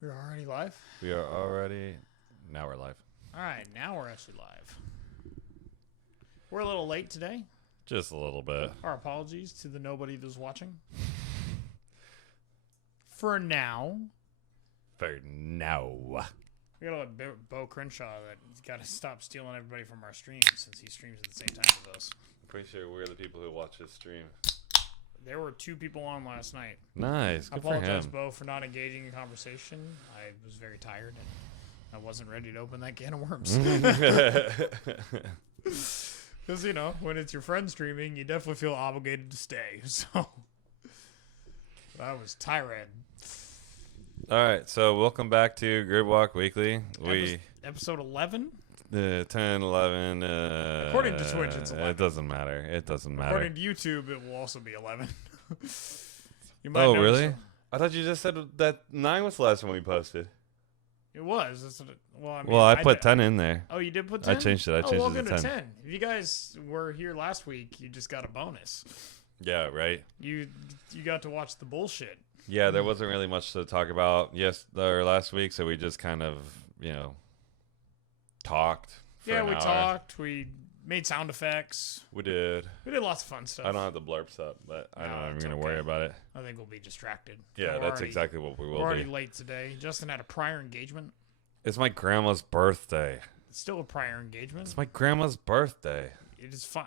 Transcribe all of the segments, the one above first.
We're already live? We are already... Now we're live. All right, now we're actually live. We're a little late today. Just a little bit. Our apologies to the nobody that's watching. For now. For now. We gotta let Bo Crenshaw that he's gotta stop stealing everybody from our stream since he streams at the same time as us. I'm pretty sure we're the people who watch this stream. There were 2 people on last night. Nice. I Good for apologize, him. Bo, for not engaging in conversation. I was very tired and I wasn't ready to open that can of worms. Because, you know, when it's your friend streaming, you definitely feel obligated to stay. So, I was tired. All right, so welcome back to Gridwalk Weekly. Episode 11? 10, 11. According to Twitch, it's 11. It doesn't matter. It doesn't matter. According to YouTube, it will also be 11. You Oh, notice really? it. I thought you just said that 9 was the last one we posted. It was. That's what I mean, Well, I put 10 in there. Oh, you did put 10? I changed it. I changed it welcome to to 10. 10. If you guys were here last week, you just got a bonus. Yeah, right. You got to watch the bullshit. Yeah, there wasn't really much to talk about last week, so we just kind of, talked. Yeah, an we hour. talked. We made sound effects. We did. We did lots of fun stuff. I don't have the blurps up, but I'm not even going to worry about it. I think we'll be distracted. Yeah, We're that's already- exactly what we We're will already be. late today. Justin had a prior engagement. It's my grandma's birthday. It's still a prior engagement. It's my grandma's birthday. It is fine.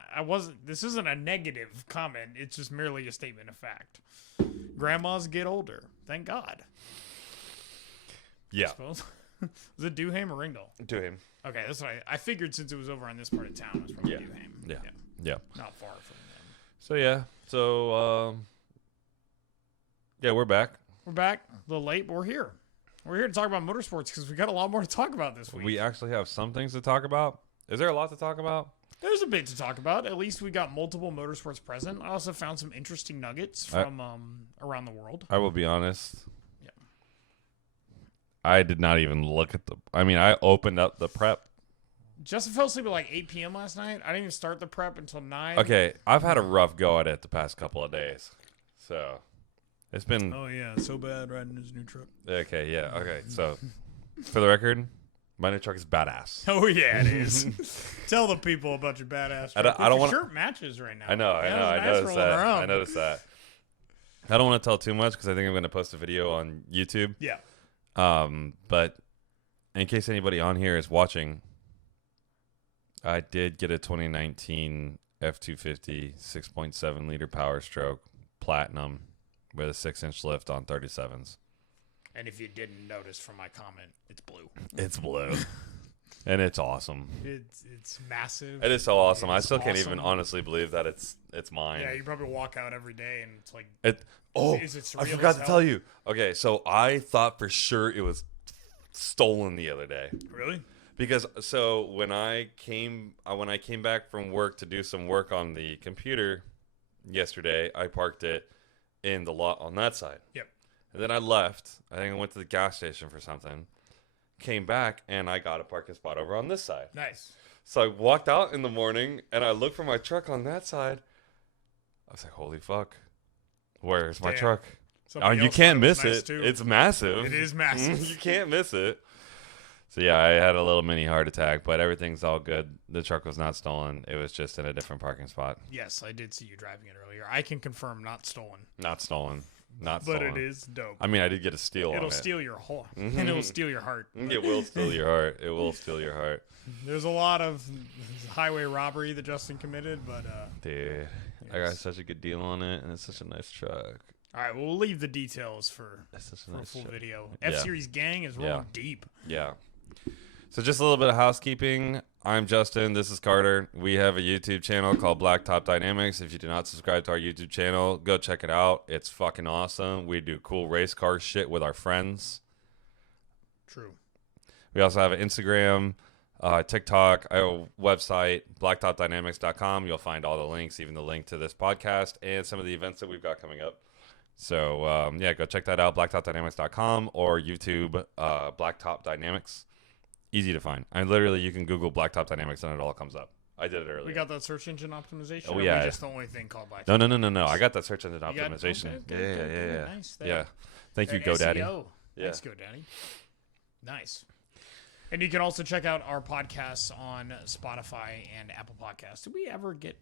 This isn't a negative comment. It's just merely a statement of fact. Grandmas get older. Thank God. I Yeah. suppose. Was it Duham or Ringdale? To him. Okay, that's what I figured since it was over on this part of town. It was probably Yeah. Duham. Yeah. Not far from them. So, yeah. We're back. We're back. A little late, but we're here. We're here to talk about motorsports because we got a lot more to talk about this week. We actually have some things to talk about. Is there a lot to talk about? There's a bit to talk about. At least we got multiple motorsports present. I also found some interesting nuggets from around the world. I will be honest. Yeah. I did not even look at I opened up the prep. Justin fell asleep at like 8 p.m. last night. I didn't even start the prep until 9. Okay, I've had a rough go at it the past couple of days. So, it's been... Oh, yeah. So bad riding his new truck. Okay, yeah. Okay, so, for the record, my new truck is badass. Oh, yeah, it is. Tell the people about your badass truck. I don't Your want shirt matches right now. I know. I noticed that. I noticed that. I don't want to tell too much because I think I'm going to post a video on YouTube. Yeah. But in case anybody on here is watching, I did get a 2019 F250 6.7 liter Power Stroke Platinum with a 6-inch lift on 37s. And if you didn't notice from my comment, it's blue. It's blue. And it's awesome. It's massive. It is so awesome. I It's still can't awesome. even honestly believe that it's mine. Yeah, you probably walk out every day and it's like, is it I surreal forgot as to hell? tell you. Okay, so I thought for sure it was stolen the other day. Really? Because when I came back from work to do some work on the computer yesterday, I parked it in the lot on that side. Yep. And then I left. I think I went to the gas station for something. Came back and I got a parking spot over on this side. Nice. So I walked out in the morning and I looked for my truck on that side. I was like, "Holy fuck. Where's my Damn. truck?" Somebody You else can't thought it was miss nice it. too. It's massive. It is massive. You can't miss it. So yeah, I had a little mini heart attack, but everything's all good. The truck was not stolen. It was just in a different parking spot. Yes, I did see you driving it earlier. I can confirm not stolen. Not stolen. Not But stolen. it is dope. I mean, I did get a steal on it. It'll steal your heart. And it'll steal your heart. It will steal your heart. It will steal your heart. There's a lot of highway robbery that Justin committed, but Dude, I got such a good deal on it, and it's such a nice truck. all right, we'll leave the details for It's such a a nice full truck. video. Yeah. F-Series gang is rolling deep. Yeah. So just a little bit of housekeeping. I'm Justin. This is Carter. We have a YouTube channel called Blacktop Dynamics. If you do not subscribe to our YouTube channel, go check it out. It's fucking awesome. We do cool race car shit with our friends. True. We also have an Instagram, TikTok, a website, blacktopdynamics.com. You'll find all the links, even the link to this podcast and some of the events that we've got coming up. So, go check that out, blacktopdynamics.com or YouTube, Blacktop Dynamics. Easy to find. You can Google Blacktop Dynamics and it all comes up. I did it earlier. We got that search engine optimization. Oh, or yeah. we just the only thing called by. No. I got that search engine You got- optimization. okay, Yeah. Nice. Yeah. Thank you, That GoDaddy. SEO. Yeah. Thanks, GoDaddy. Nice. And you can also check out our podcasts on Spotify and Apple Podcasts. Did we ever get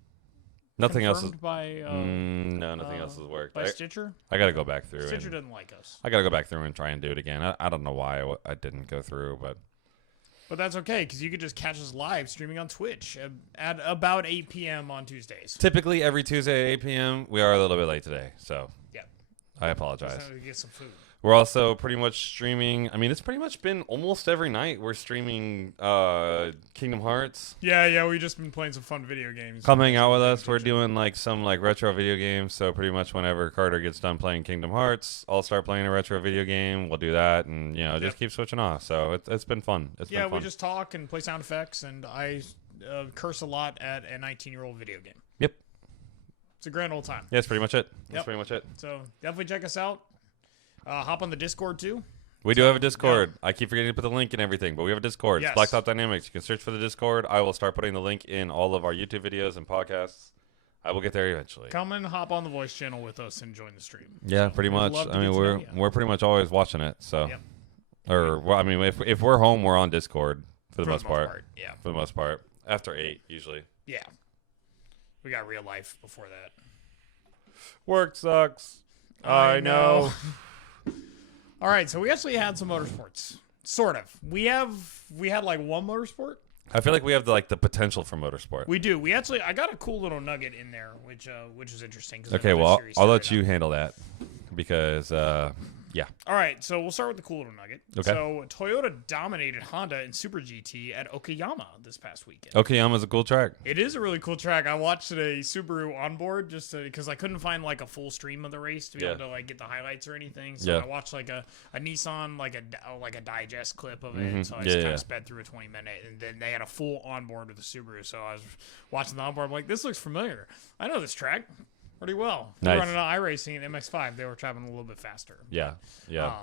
Nothing else is. confirmed by No, nothing else has worked. by Stitcher? I got to go back through. Stitcher and, doesn't like us. I got to go back through and try and do it again. I don't know why I didn't go through, but But that's okay, because you could just catch us live streaming on Twitch at about 8 p.m. on Tuesdays. typically every Tuesday at 8 p.m. We are a little bit late today, so Yeah. I apologize. Just to get some food. We're also pretty much streaming. I mean, it's pretty much been almost every night we're streaming Kingdom Hearts. Yeah, we've just been playing some fun video games. Come hang out with us. We're doing like some like retro video games. So pretty much whenever Carter gets done playing Kingdom Hearts, I'll start playing a retro video game. We'll do that, and just keep switching off. So it's been fun. It's been fun. We just talk and play sound effects, and I curse a lot at a 19-year-old video game. Yep. It's a grand old time. Yeah, that's pretty much it. That's Yep. pretty much it. So definitely check us out. Hop on the Discord too. We do have a Discord. I keep forgetting to put the link and everything, but we have a Discord. Yes. It's Blacktop Dynamics. You can search for the Discord. I will start putting the link in all of our YouTube videos and podcasts. I will get there eventually. Come and hop on the voice channel with us and join the stream. Yeah, So, pretty we'd much. love to I mean, get to know ya. we're pretty much always watching it. So, Yep. or well, I mean, if we're home, we're on Discord for the most part. Yeah. For the most part, after 8 usually. Yeah. We got real life before that. Work sucks. I know. All right, so we actually had some motorsports. Sort of. We had like one motorsport. I feel like we have the potential for motorsport. We do. I got a cool little nugget in there, which is interesting. 'Cause Okay, another well, series I'll let started you up. handle that because yeah. All right, so we'll start with the cool little nugget. Okay. So Toyota dominated Honda in Super GT at Okayama this past weekend. Okayama's a cool track. It is a really cool track. I watched a Subaru onboard just because I couldn't find like a full stream of the race to be able to like get the highlights or anything. So Yeah. I watched like a Nissan like a digest clip of it. Mhm. So I just Yeah, kind yeah. of sped through a 20-minute, and then they had a full onboard with the Subaru. So I was watching the onboard. I'm like, this looks familiar. I know this track pretty well. We Nice. were running an iRacing at MX5. They were traveling a little bit faster. Yeah. Yeah.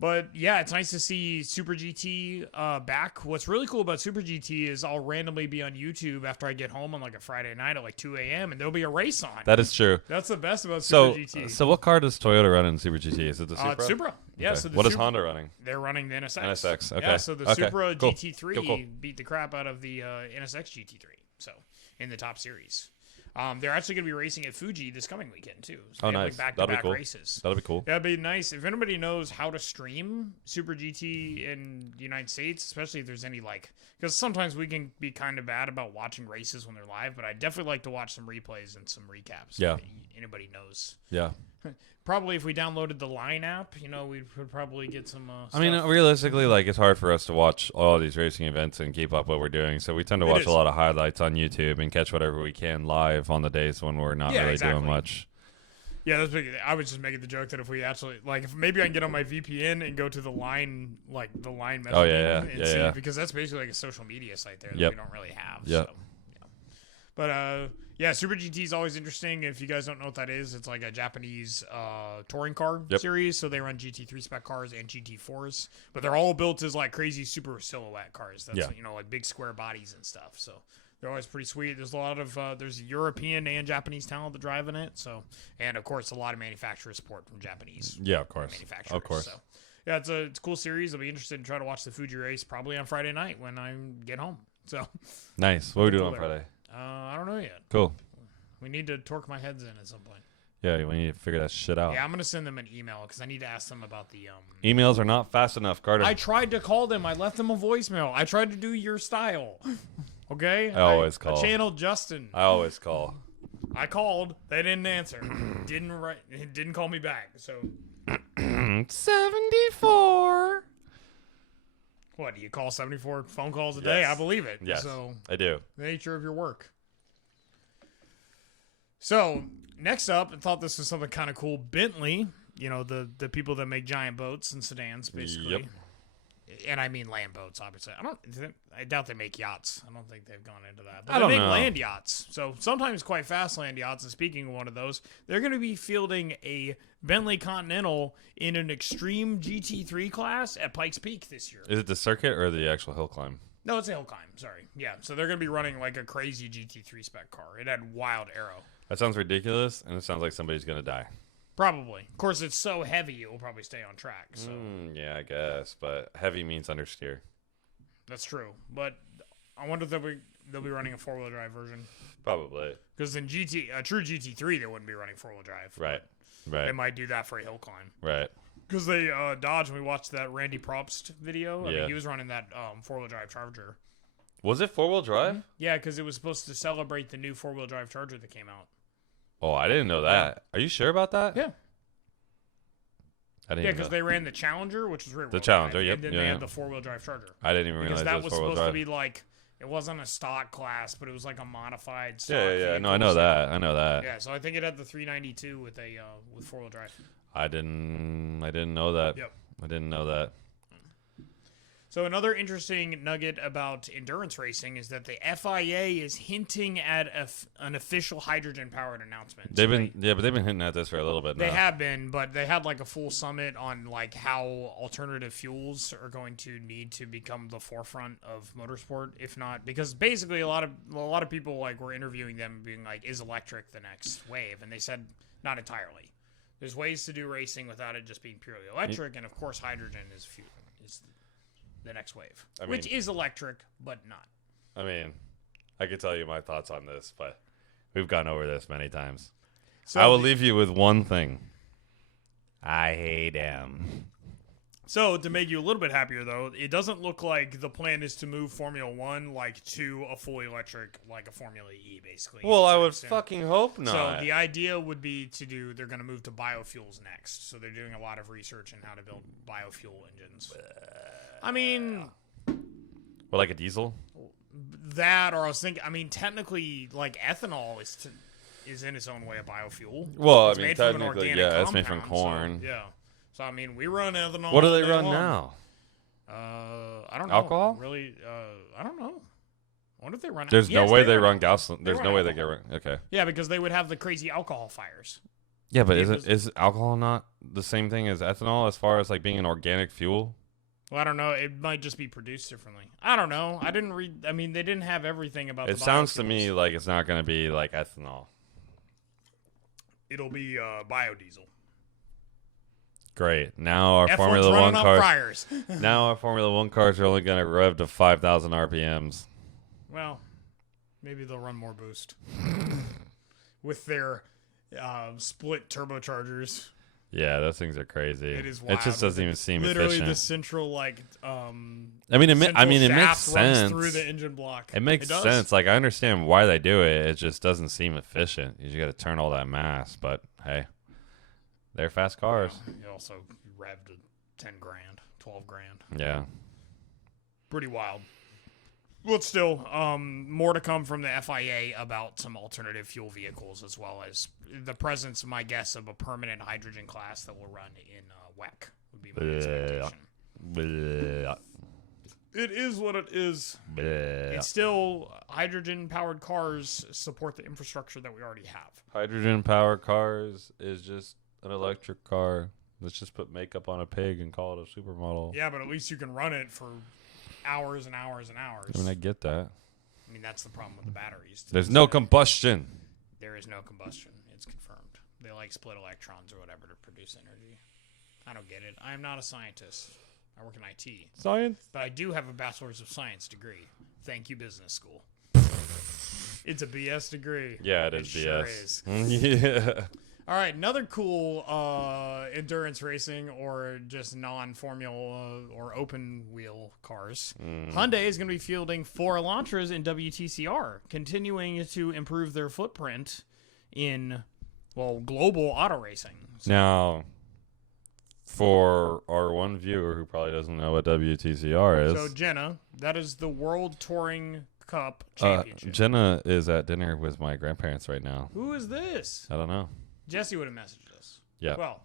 But yeah, it's nice to see Super GT back. What's really cool about Super GT is I'll randomly be on YouTube after I get home on like a Friday night at like 2 a.m. and there'll be a race on. That is true. That's the best about So, Super GT. so what car does Toyota run in Super GT? Is it the Supra? It's Supra. Yeah. Okay. So the What is Supra- Honda running? They're running the NSX. NSX, okay. Yeah. So the Okay, Supra cool. GT3 Cool. beat the crap out of the NSX GT3. So in the top series. They're actually going to be racing at Fuji this coming weekend too. So Oh, they have, nice. Like That'll be back-to-back cool. races. That'll be cool. That'd be nice. If anybody knows how to stream Super GT in the United States, especially if there's any because sometimes we can be kind of bad about watching races when they're live, but I definitely like to watch some replays and some recaps. Yeah. If anybody knows. Yeah. Probably if we downloaded the Line app, we could probably get some. I mean, stuff. realistically, it's hard for us to watch all these racing events and keep up what we're doing. So we tend to It watch is. a lot of highlights on YouTube and catch whatever we can live on the days when we're not really exactly. doing much. Yeah, I was just making the joke that if we actually if maybe I can get on my VPN and go to the Line messaging. Oh, yeah, and yeah, see, yeah. because that's basically like a social media site there that Yep. we don't really have. Yep. So, yeah. But yeah, Super GT is always interesting. If you guys don't know what that is, it's like a Japanese touring car Yep. series. So they run GT3 spec cars and GT4s, but they're all built as like crazy super silhouette cars. That's Yeah. like big square bodies and stuff. So they're always pretty sweet. There's a lot of there's European and Japanese talent that drive in it. So and of course a lot of manufacturer support from Japanese Yeah, of course. manufacturers. Of course. So yeah, it's a cool series. I'll be interested in trying to watch the Fuji race probably on Friday night when I get home. So Nice. What are we doing Cool on there. Friday? I don't know yet. Cool. We need to torque my heads in at some point. Yeah, we need to figure that shit out. Yeah, I'm gonna send them an email because I need to ask them about the. Emails are not fast enough, Carter. I tried to call them. I left them a voicemail. I tried to do your style. Okay. I always call. I channeled Justin. I always call. I called. They didn't answer. Didn't call me back. So 74. what? Do you call 74 phone calls a day? Yes. I believe it. Yes, So I do. the nature of your work. So next up, I thought this was something kind of cool. Bentley, the people that make giant boats and sedans, basically. Yep. And I mean land boats, obviously. I doubt they make yachts. I don't think they've gone into that. But I they don't make know. land yachts. So sometimes quite fast land yachts. And speaking of one of those, they're going to be fielding a Bentley Continental in an extreme GT3 class at Pikes Peak this year. Is it the circuit or the actual hill climb? No, it's a hill climb. Sorry. Yeah. So they're going to be running like a crazy GT3 spec car. It had wild aero. That sounds ridiculous, and it sounds like somebody's going to die. Probably. Of course, it's so heavy, it will probably stay on track. So Yeah, I guess. But heavy means understeer. that's true. But I wonder if they'll be running a 4-wheel drive version. Probably. Because in a true GT3, they wouldn't be running 4-wheel drive. Right. They might do that for a hill climb. Right. Because they Dodge, when we watched that Randy Probst video, I Yeah. mean, he was running that 4-wheel drive Charger. Was it 4-wheel drive? Yeah, because it was supposed to celebrate the new 4-wheel drive Charger that came out. Oh, I didn't know that. Are you sure about that? Yeah. I didn't. Yeah, because they ran the Challenger, which was rear-wheel The Challenger, drive, yep, and then yeah, they yeah. had the 4-wheel drive Charger. I didn't even Because realize that it was was 4-wheel supposed drive. to be like, it wasn't a stock class, but it was like a modified stock Yeah. No, I vehicle, know so- that. I know that. Yeah, so I think it had the 392 with 4-wheel drive. I didn't know that. Yep. I didn't know that. So another interesting nugget about endurance racing is that the FIA is hinting at an official hydrogen-powered announcement. But they've been hinting at this for a little bit now. They have been, but they had like a full summit on like how alternative fuels are going to need to become the forefront of motorsport, if not because basically a lot of people like were interviewing them being like, is electric the next wave? And they said not entirely. There's ways to do racing without it just being purely electric, and of course hydrogen is the next wave, which is electric but not. I mean, I could tell you my thoughts on this, but we've gone over this many times. So I will leave you with one thing. I hate him. So to make you a little bit happier, though, it doesn't look like the plan is to move Formula One like to a fully electric, like a Formula E, basically. Well, I anytime would soon. fucking hope not. So the idea would be they're going to move to biofuels next. So they're doing a lot of research on how to build biofuel engines. I mean, Well, like a diesel? that, or I was thinking, I mean, technically, like ethanol is in its own way a biofuel. Well, It's I mean, made from an technically, organic yeah, it's made from compound, so, corn. yeah. So I mean, we run ethanol. What do all they day run long. now? I don't know. Alcohol? Really? I don't know. I wonder if they run. There's no Yes, way they run gasoline. they There's run no way they get alcohol. Okay. Yeah, because they would have the crazy alcohol fires. Yeah, but It is alcohol not the same thing as ethanol as far as like being an organic fuel? Well, I don't know. It might just be produced differently. I don't know. I didn't read. I mean, they didn't have everything about. It the sounds to biofuels. me like it's not going to be like ethanol. It'll be biodiesel. Great. Now our F1's Formula running One on cars. fryers. Now our Formula One cars are only going to rev to 5,000 RPMs. Well, maybe they'll run more boost with their split turbochargers. Yeah, those things are crazy. It is wild. It just doesn't even seem Literally, efficient. the central like. I mean, it makes runs sense. through the engine block. It makes does. sense. Like I understand why they do it. It just doesn't seem efficient. You got to turn all that mass. But hey, they're fast cars. You also revved to 10 grand, 12 grand. Yeah. Pretty wild. But still, more to come from the FIA about some alternative fuel vehicles, as well as the presence, my guess, of a permanent hydrogen class that will run in WEC would be my expectation. Blah, It is what it is. blah. It's still hydrogen-powered cars support the infrastructure that we already have. Hydrogen powered cars is just an electric car. Let's just put makeup on a pig and call it a supermodel. Yeah, but at least you can run it for hours and hours and hours. I mean, I get that. I mean, that's the problem with the batteries. There's no combustion. There is no combustion. It's confirmed. They like split electrons or whatever to produce energy. I don't get it. I am not a scientist. I work in IT. Science. But I do have a bachelor's of science degree. Thank you, business school. It's a BS degree. Yeah, it is Sure BS. is. Yeah. All right, another cool endurance racing or just non-formula or open wheel cars. Hyundai is going to be fielding 4 Elantras in WTCR, continuing to improve their footprint in, well, global auto racing. So, Now, for our one viewer who probably doesn't know what WTCR is, so Jenna, that is the World Touring Cup Championship. Jenna is at dinner with my grandparents right now. Who is this? I don't know. Jesse would have messaged us. Yeah. Well,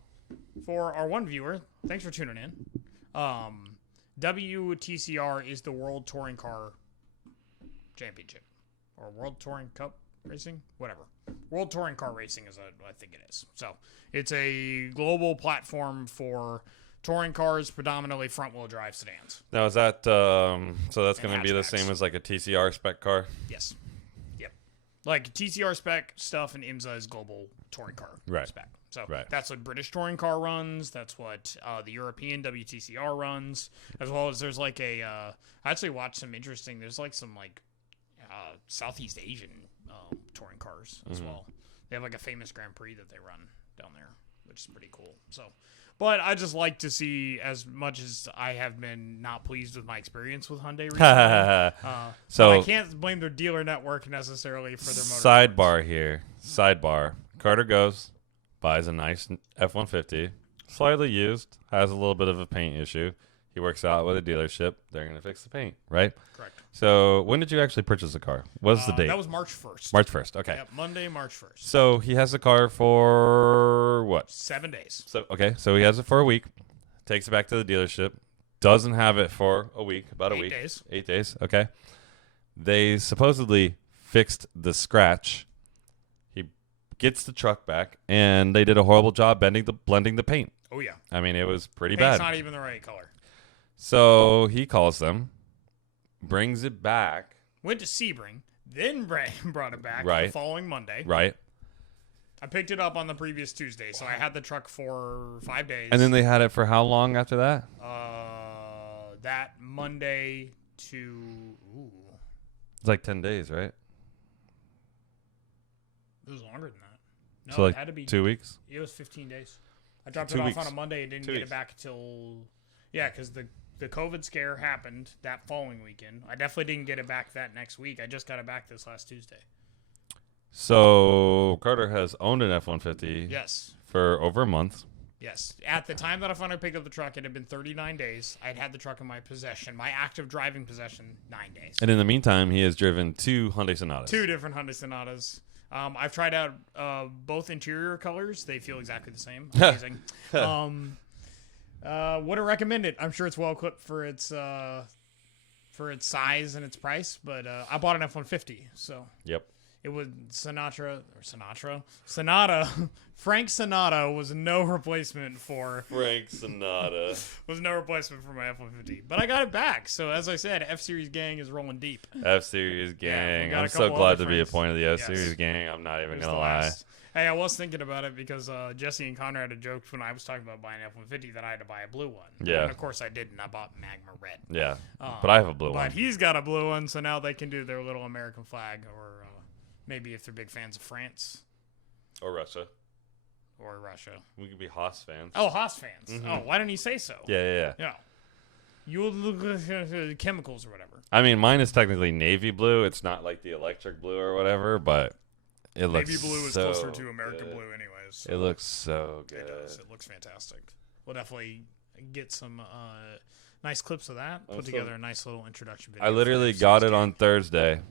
for our one viewer, thanks for tuning in. WTCR is the World Touring Car Championship. Or World Touring Cup Racing? Whatever. World Touring Car Racing is, I think it is. So, it's a global platform for touring cars, predominantly front-wheel drive sedans. Now, is that, so that's And going to be the hatchbacks. same as like a TCR spec car? Yes. Yep. Like TCR spec stuff and IMSA is global touring car Right. spec. So Right. that's what British touring car runs. That's what the European WTCR runs, as well as there's like I actually watched some interesting. There's like some like Southeast Asian touring cars as well. They have like a famous Grand Prix that they run down there, which is pretty cool. So, but I just like to see, as much as I have been not pleased with my experience with Hyundai recently. So I can't blame their dealer network necessarily for their sidebar here. Sidebar. Carter goes, buys a nice F-150, slightly used, has a little bit of a paint issue. He works out with a dealership. They're going to fix the paint, right? Correct. So when did you actually purchase the car? What's the date? That was March 1st. March 1st. Okay. Yep, Monday, March 1st. So he has the car for what? 7 days. So so he has it for a week. Takes it back to the dealership. Doesn't have it for a week. About a week. 8 days. 8 days. Okay. They supposedly fixed the scratch. He gets the truck back, and they did a horrible job blending the paint. Oh yeah. I mean, it was pretty Paint's bad. not even the right color. So he calls them, brings it back. Went to Sebring, then brought it back Right. the following Monday. Right. I picked it up on the previous Tuesday, so I had the truck for 5 days. And then they had it for how long after that? That Monday to It's like 10 days, right? it was longer than that. No, So like it had to be 2 weeks? It was 15 days. I dropped 2 it off weeks. on a Monday and didn't 2 get weeks. it back until because the COVID scare happened that following weekend. I definitely didn't get it back that next week. I just got it back this last Tuesday. So Carter has owned an F-150 Yes. for over a month. Yes. At the time that I finally picked up the truck, it had been 39 days. I'd had the truck in my possession, my active driving possession, 9 days. And in the meantime, he has driven 2 Hyundai Sonatas. 2 different Hyundai Sonatas. I've tried out both interior colors. They feel exactly the same. Amazing. Wouldn't recommend it. I'm sure it's well equipped for its size and its price, but I bought an F-150, so Yep. it was Sonata. Frank Sonata was no replacement for Frank Sonata. my F-150, but I got it back. So as I said, F-Series gang is rolling deep. F-Series Yeah, gang. we got I'm a so couple glad other to be a friends. point of the Yes. F-Series gang. I'm not even It was going to the lie. last. Hey, I was thinking about it because Jesse and Conrad had joked when I was talking about buying an F-150 that I had to buy a blue one. Yeah. And of course I didn't. I bought Magma Red. Yeah. But I have a blue one. But he's got a blue one, so now they can do their little American flag, or maybe if they're big fans of France Or Russia. or Russia. We could be Haas fans. Oh, Haas fans. Oh, why didn't you say so? Yeah. Yeah. You will look at chemicals or whatever. I mean, mine is technically navy blue. It's not like the electric blue or whatever, but it looks Navy blue is so closer to American good. blue anyways. It looks so good. It does. It looks fantastic. We'll definitely get some nice clips of that. Put together a nice little introduction video. I literally got it on Thursday.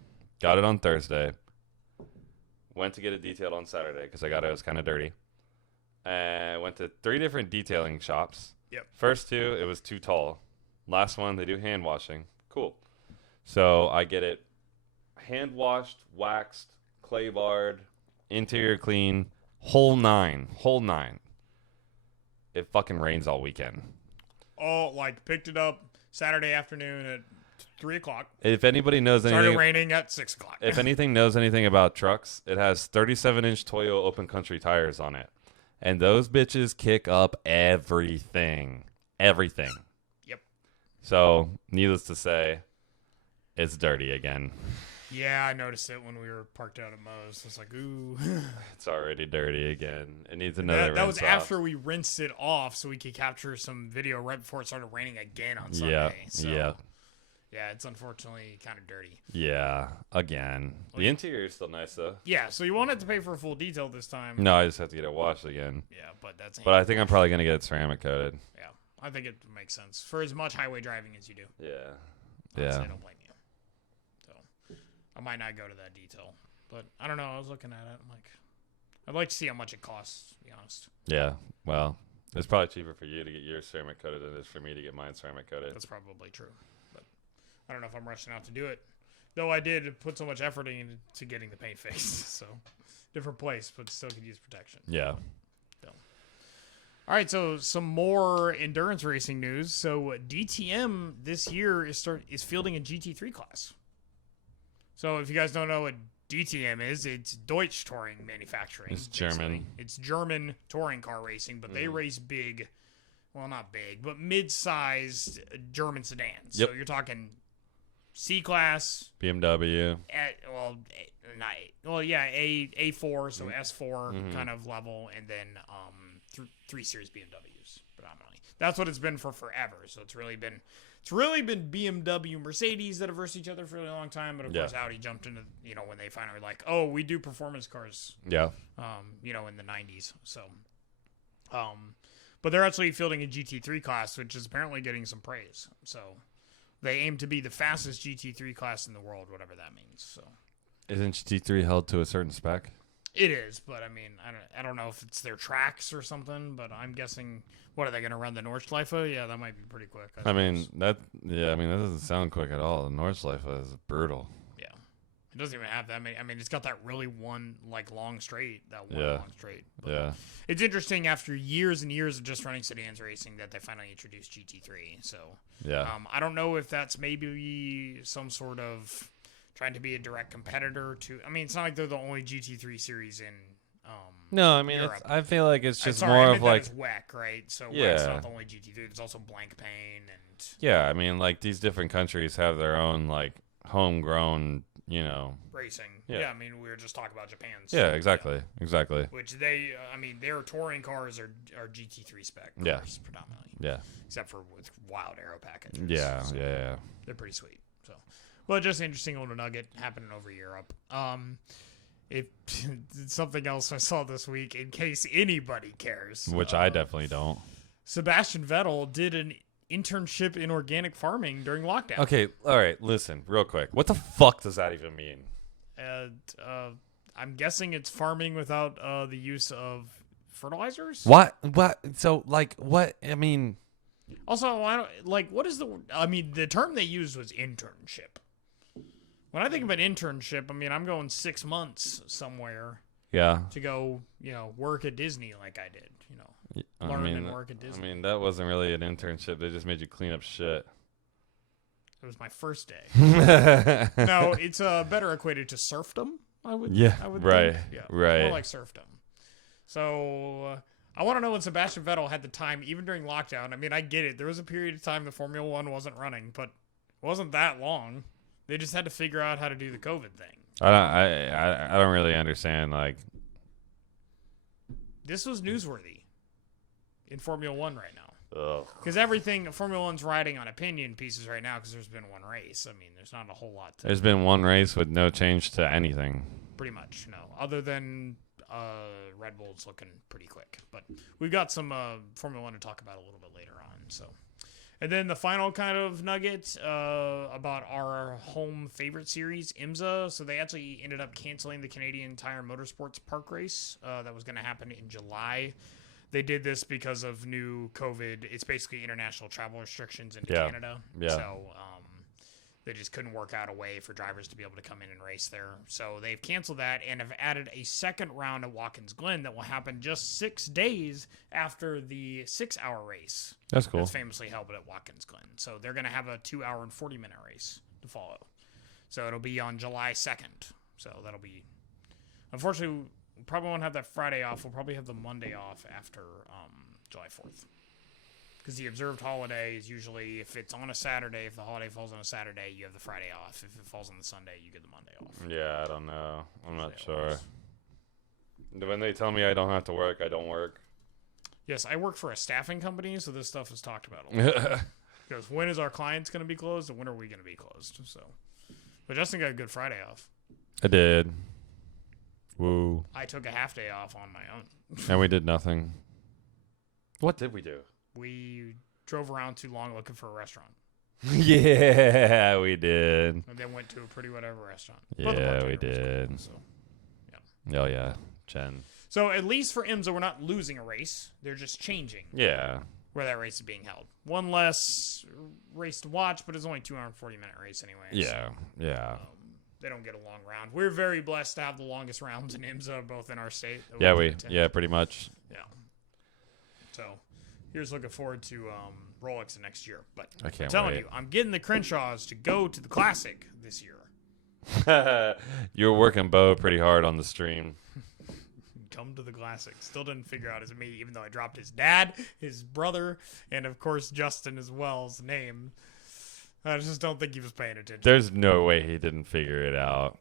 Went to get it detailed on Saturday because I got it was kind of dirty. And went to 3 different detailing shops. Yep. First 2, it was too tall. Last one, they do hand washing. Cool. So I get it hand washed, waxed, clay barred, interior clean, whole nine. It fucking rains all weekend. Oh, like picked it up Saturday afternoon at 3 o'clock. If anybody knows Started anything, raining at 6 o'clock. if anything knows anything about trucks, it has 37-inch Toyo open country tires on it, and those bitches kick up everything. Yep. So, needless to say, it's dirty again. Yeah, I noticed it when we were parked out at Moe's. I was like, ooh. It's already dirty again. It needs another that was rinse off. after we rinsed it off so we could capture some video right before it started raining again on Sunday. Yeah, So, yeah. Yeah, it's unfortunately kind of dirty. Yeah, again. The interior is still nice, though. Yeah, so you won't have to pay for a full detail this time. No, I just have to get it washed again. Yeah, but that's... But I think I'm probably going to get it ceramic coated. Yeah, I think it makes sense. For as much highway driving as you do. Yeah. Honestly, I don't blame you. So, I might not go to that detail. But, I don't know, I was looking at it. I'm like, I'd like to see how much it costs, to be honest. Yeah, well, it's probably cheaper for you to get yours ceramic coated than it is for me to get mine ceramic coated. That's probably true. But I don't know if I'm rushing out to do it. Though I did put so much effort into getting the paint fixed. So, different place, but still could use protection. Yeah. So. All right, so some more endurance racing news. So DTM this year is fielding a GT3 class. So if you guys don't know what DTM is. It's Deutsch Touring Manufacturing. It's German. It's German touring car racing, but they race big, well, not big, but mid-sized German sedans. Yep. So you're talking C-Class. BMW. A4, so S4 kind of level, and then 3 Series BMWs predominantly. That's what it's been for forever. So it's really been BMW, Mercedes that have versed each other for a really long time. But of course, Audi jumped into, when they finally were like, oh, we do performance cars. Yeah. In the 90s. So, but they're actually fielding a GT3 class, which is apparently getting some praise. So they aim to be the fastest GT3 class in the world, whatever that means. So. Isn't GT3 held to a certain spec? It is, but I mean, I don't know if it's their tracks or something, but I'm guessing, what are they going to run, the Nordschleife? Yeah, that might be pretty quick. That doesn't sound quick at all. The Nordschleife is brutal. Yeah. It doesn't even have that many. I mean, it's got that really long straight, long straight. But yeah. It's interesting after years and years of just running sedans racing that they finally introduced GT3. So, yeah. I don't know if that's maybe some sort of trying to be a direct competitor to. I mean, it's not like they're the only GT3 series in. No, I mean, I feel like it's just more of like it's WEC, right? So yeah, WEC's not the only GT3. There's also Blancpain and. Yeah, I mean, like these different countries have their own like homegrown, racing. Yeah. I mean, we were just talking about Japan's. Yeah, exactly. Which their touring cars are GT3 spec cars predominantly. Yeah. Except for with wild aero packages. Yeah, so yeah. They're pretty sweet. So, well, just an interesting little nugget happening over Europe. It's something else I saw this week, in case anybody cares. Which I definitely don't. Sebastian Vettel did an internship in organic farming during lockdown. Okay, all right, listen, real quick. What the fuck does that even mean? I'm guessing it's farming without the use of fertilizers. What? So, like, what? I mean... Also, what is the term they used was internship. When I think about internship, I mean, I'm going 6 months somewhere. Yeah. To go, work at Disney like I did, learn and work at Disney. I mean, that wasn't really an internship. They just made you clean up shit. It was my first day. No, it's better equated to serfdom, I would right. think. Yeah, right. More like serfdom. So, I want to know when Sebastian Vettel had the time, even during lockdown. I mean, I get it. There was a period of time the Formula One wasn't running, but it wasn't that long. They just had to figure out how to do the COVID thing. I don't really understand, like... This was newsworthy in Formula One right now. Ugh. Because Formula One's riding on opinion pieces right now because there's been one race. I mean, there's not a whole lot. There's been one race with no change to anything. Pretty much, no. Other than Red Bull's looking pretty quick. But we've got some Formula One to talk about a little bit later on, so... And then the final kind of nugget about our home favorite series, IMSA. So they actually ended up canceling the Canadian Tire Motorsports Park race that was going to happen in July. They did this because of new COVID. It's basically international travel restrictions into Canada. Yeah. So they just couldn't work out a way for drivers to be able to come in and race there. So they've canceled that and have added a second round at Watkins Glen that will happen just 6 days after the 6-hour race. That's cool. That's famously held at Watkins Glen. So they're going to have a 2-hour and 40-minute race to follow. So it'll be on July 2nd. So that'll be... Unfortunately, we probably won't have that Friday off. We'll probably have the Monday off after July 4th. Because the observed holiday is usually, if it's on a Saturday, if the holiday falls on a Saturday, you have the Friday off. If it falls on the Sunday, you get the Monday off. Yeah, I don't know. I'm not sure. When they tell me I don't have to work, I don't work. Yes, I work for a staffing company, so this stuff is talked about a lot. Because when is our clients going to be closed, and when are we going to be closed? So, but Justin got a good Friday off. I did. Woo. I took a half day off on my own. And we did nothing. What did we do? We drove around too long looking for a restaurant. Yeah, we did. And then went to a pretty whatever restaurant. Yeah, we did. Cool, so, yeah. Oh, yeah. Chen. So at least for IMSA, we're not losing a race. They're just changing. Yeah. Where that race is being held. One less race to watch, but it's only a 240-minute race anyway. Yeah, yeah. They don't get a long round. We're very blessed to have the longest rounds in IMSA, both in our state. Yeah, pretty much. Yeah. So here's looking forward to Rolex next year. But I can't I'm telling wait. you, I'm getting the Crenshaws to go to the Classic this year. You were working Bo pretty hard on the stream. Come to the Classic. Still didn't figure out his me, even though I dropped his dad, his brother, and of course Justin as well's name. I just don't think he was paying attention. There's no way he didn't figure it out.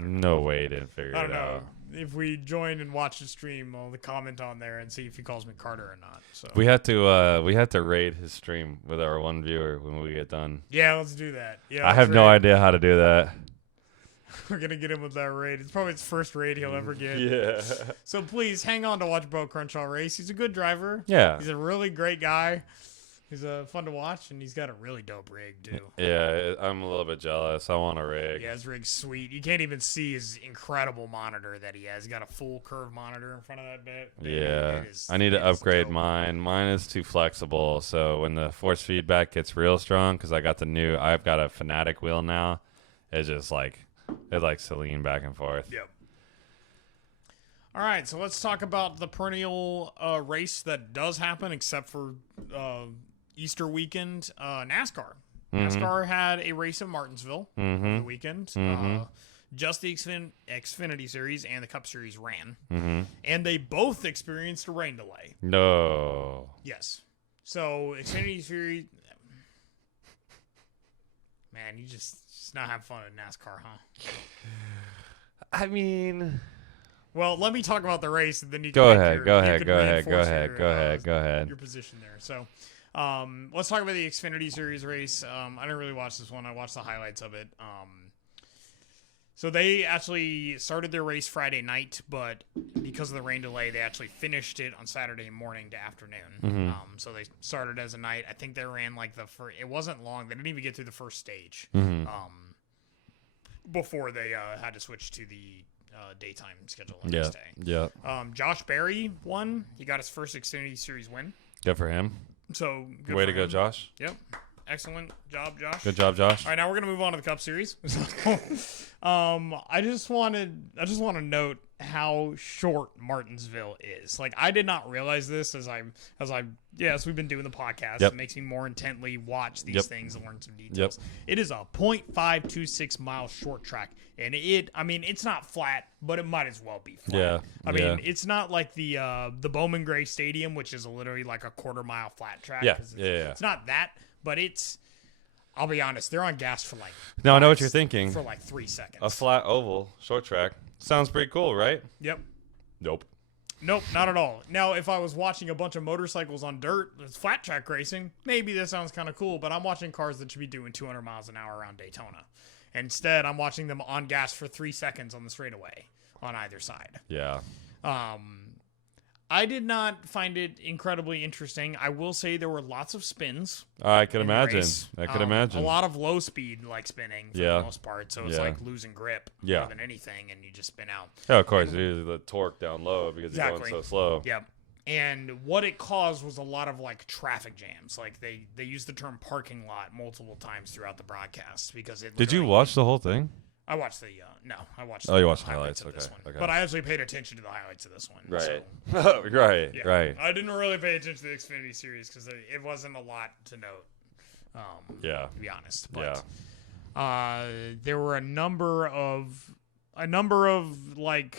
No way he didn't figure I it don't know. out. If we join and watch the stream, I'll comment on there and see if he calls me Carter or not. So We have to raid his stream with our one viewer when we get done. yeah, let's do that. Yeah, I have no idea how to do that. We're gonna get him with that raid. It's probably his first raid he'll ever get. Yeah. So please hang on to watch Bo Crenshaw race. He's a good driver. Yeah. He's a really great guy. He's fun to watch, and he's got a really dope rig too. Yeah, I'm a little bit jealous. I want a rig. Yeah, his rig's sweet. You can't even see his incredible monitor that he has. He's got a full curve monitor in front of that bit. Yeah. I need to upgrade dope. mine. Mine is too flexible, so when the force feedback gets real strong, because I've got a Fanatic wheel now, it's just like, it likes to lean back and forth. Yep. All right, so let's talk about the perennial race that does happen, except for Easter weekend, NASCAR. NASCAR had a race in Martinsville over the weekend. Just the Xfinity Series and the Cup Series ran. And they both experienced a rain delay. No. Yes. So, Xfinity Series... Man, you just not have fun in NASCAR, huh? I mean... Well, let me talk about the race, and then you can Go make ahead, your- go you ahead, can go ahead, reinforce go ahead, your, go ahead, go ahead. your position there. So, let's talk about the Xfinity Series race. I didn't really watch this one. I watched the highlights of it. So they actually started their race Friday night, but because of the rain delay, they actually finished it on Saturday morning to afternoon. So they started as a night. I think they ran like the first. It wasn't long. They didn't even get through the first stage before they had to switch to the daytime schedule the next day. Yeah. Josh Berry won. He got his first Xfinity Series win. Good for him. So good Way for to go, him. Josh. Yep. Excellent job, Josh. Good job, Josh. All right, now we're gonna move on to the Cup Series. I just want to note how short Martinsville is. Like, I did not realize this as we've been doing the podcast. Yep. It makes me more intently watch these Yep. things and learn some details. It is a 0.526 mile short track, and it's not flat, but it might as well be flat. Yeah. I mean, it's not like the Bowman Gray Stadium, which is literally like a quarter mile flat track. Yeah. 'Cause Yeah. It's not that, but I'll be honest, they're on gas for like... No, I know what you're thinking. For like 3 seconds. A flat oval, short track. Sounds pretty cool, right? Yep. Nope. Nope, not at all. Now, if I was watching a bunch of motorcycles on dirt, it's flat track racing, maybe that sounds kind of cool, but I'm watching cars that should be doing 200 miles an hour around Daytona. Instead, I'm watching them on gas for 3 seconds on the straightaway on either side. Yeah. I did not find it incredibly interesting. I will say there were lots of spins. I could in the imagine. race. I could imagine. A lot of low speed like spinning for Yeah. the most part, so it's Yeah. like losing grip Yeah. more than anything, and you just spin out. Yeah, of course. Usually the torque down low because you're Exactly. going so slow. Yep. And what it caused was a lot of like traffic jams. Like they used the term parking lot multiple times throughout the broadcast because it. Did you literally- watch the whole thing? I watched the I watched. Oh, you the watched the highlights. of this Okay, one. okay. But I actually paid attention to the highlights of this one. Right. So, right. yeah. Right. I didn't really pay attention to the Xfinity Series because it wasn't a lot to note. Yeah. To be honest. But, there were a number of like,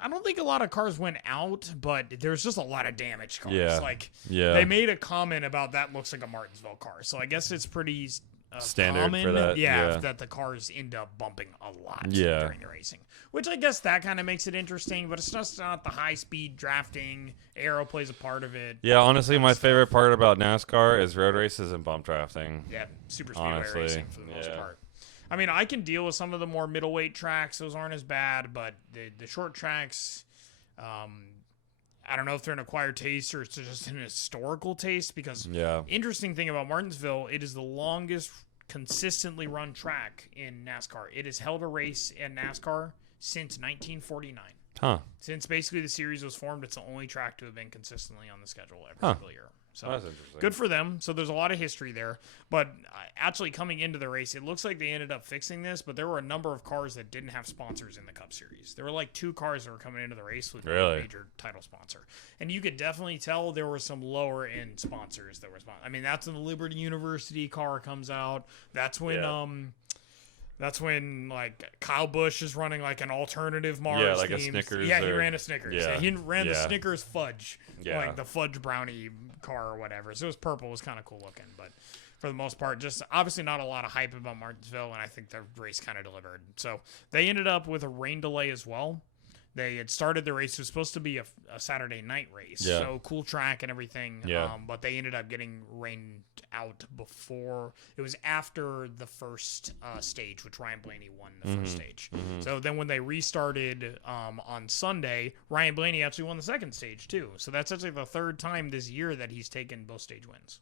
I don't think a lot of cars went out, but there's just a lot of damaged cars. Yeah. Like, Yeah. they made a comment about that looks like a Martinsville car. So I guess it's pretty Standard common, for that, yeah. that the cars end up bumping a lot Yeah. during the racing. Which I guess that kind of makes it interesting, but it's just not the high-speed drafting. Aero plays a part of it. Yeah, honestly, my favorite part about NASCAR is road races and bump drafting. Yeah, super speedway Honestly, racing for the most yeah. part. I mean, I can deal with some of the more middleweight tracks; those aren't as bad. But the short tracks, I don't know if they're an acquired taste or it's just an historical taste. Because Yeah. interesting thing about Martinsville, it is the longest consistently run track in NASCAR. It has held a race in NASCAR since 1949. Huh. Since basically the series was formed, it's the only track to have been consistently on the schedule every Huh. single year. So That's interesting. good for them. So there's a lot of history there. But actually coming into the race, it looks like they ended up fixing this, but there were a number of cars that didn't have sponsors in the Cup Series. There were like 2 cars that were coming into the race with Really? a major title sponsor. And you could definitely tell there were some lower end sponsors that were I mean, that's when the Liberty University car comes out. That's when That's when like Kyle Busch is running like an alternative Mars. Yeah, like a themed- Snickers Yeah, he or- ran a Snickers. yeah, He ran the yeah. Snickers fudge, Yeah. like the fudge brownie car or whatever. So it was purple. It was kind of cool looking, but for the most part, just obviously not a lot of hype about Martinsville, and I think the race kind of delivered. So they ended up with a rain delay as well. They had started the race. It was supposed to be a Saturday night race. Yeah. So cool track and everything. Yeah. But they ended up getting rained out before. It was after the first stage, which Ryan Blaney won the first stage. So then when they restarted on Sunday, Ryan Blaney actually won the second stage too. So that's actually the third time this year that he's taken both stage wins.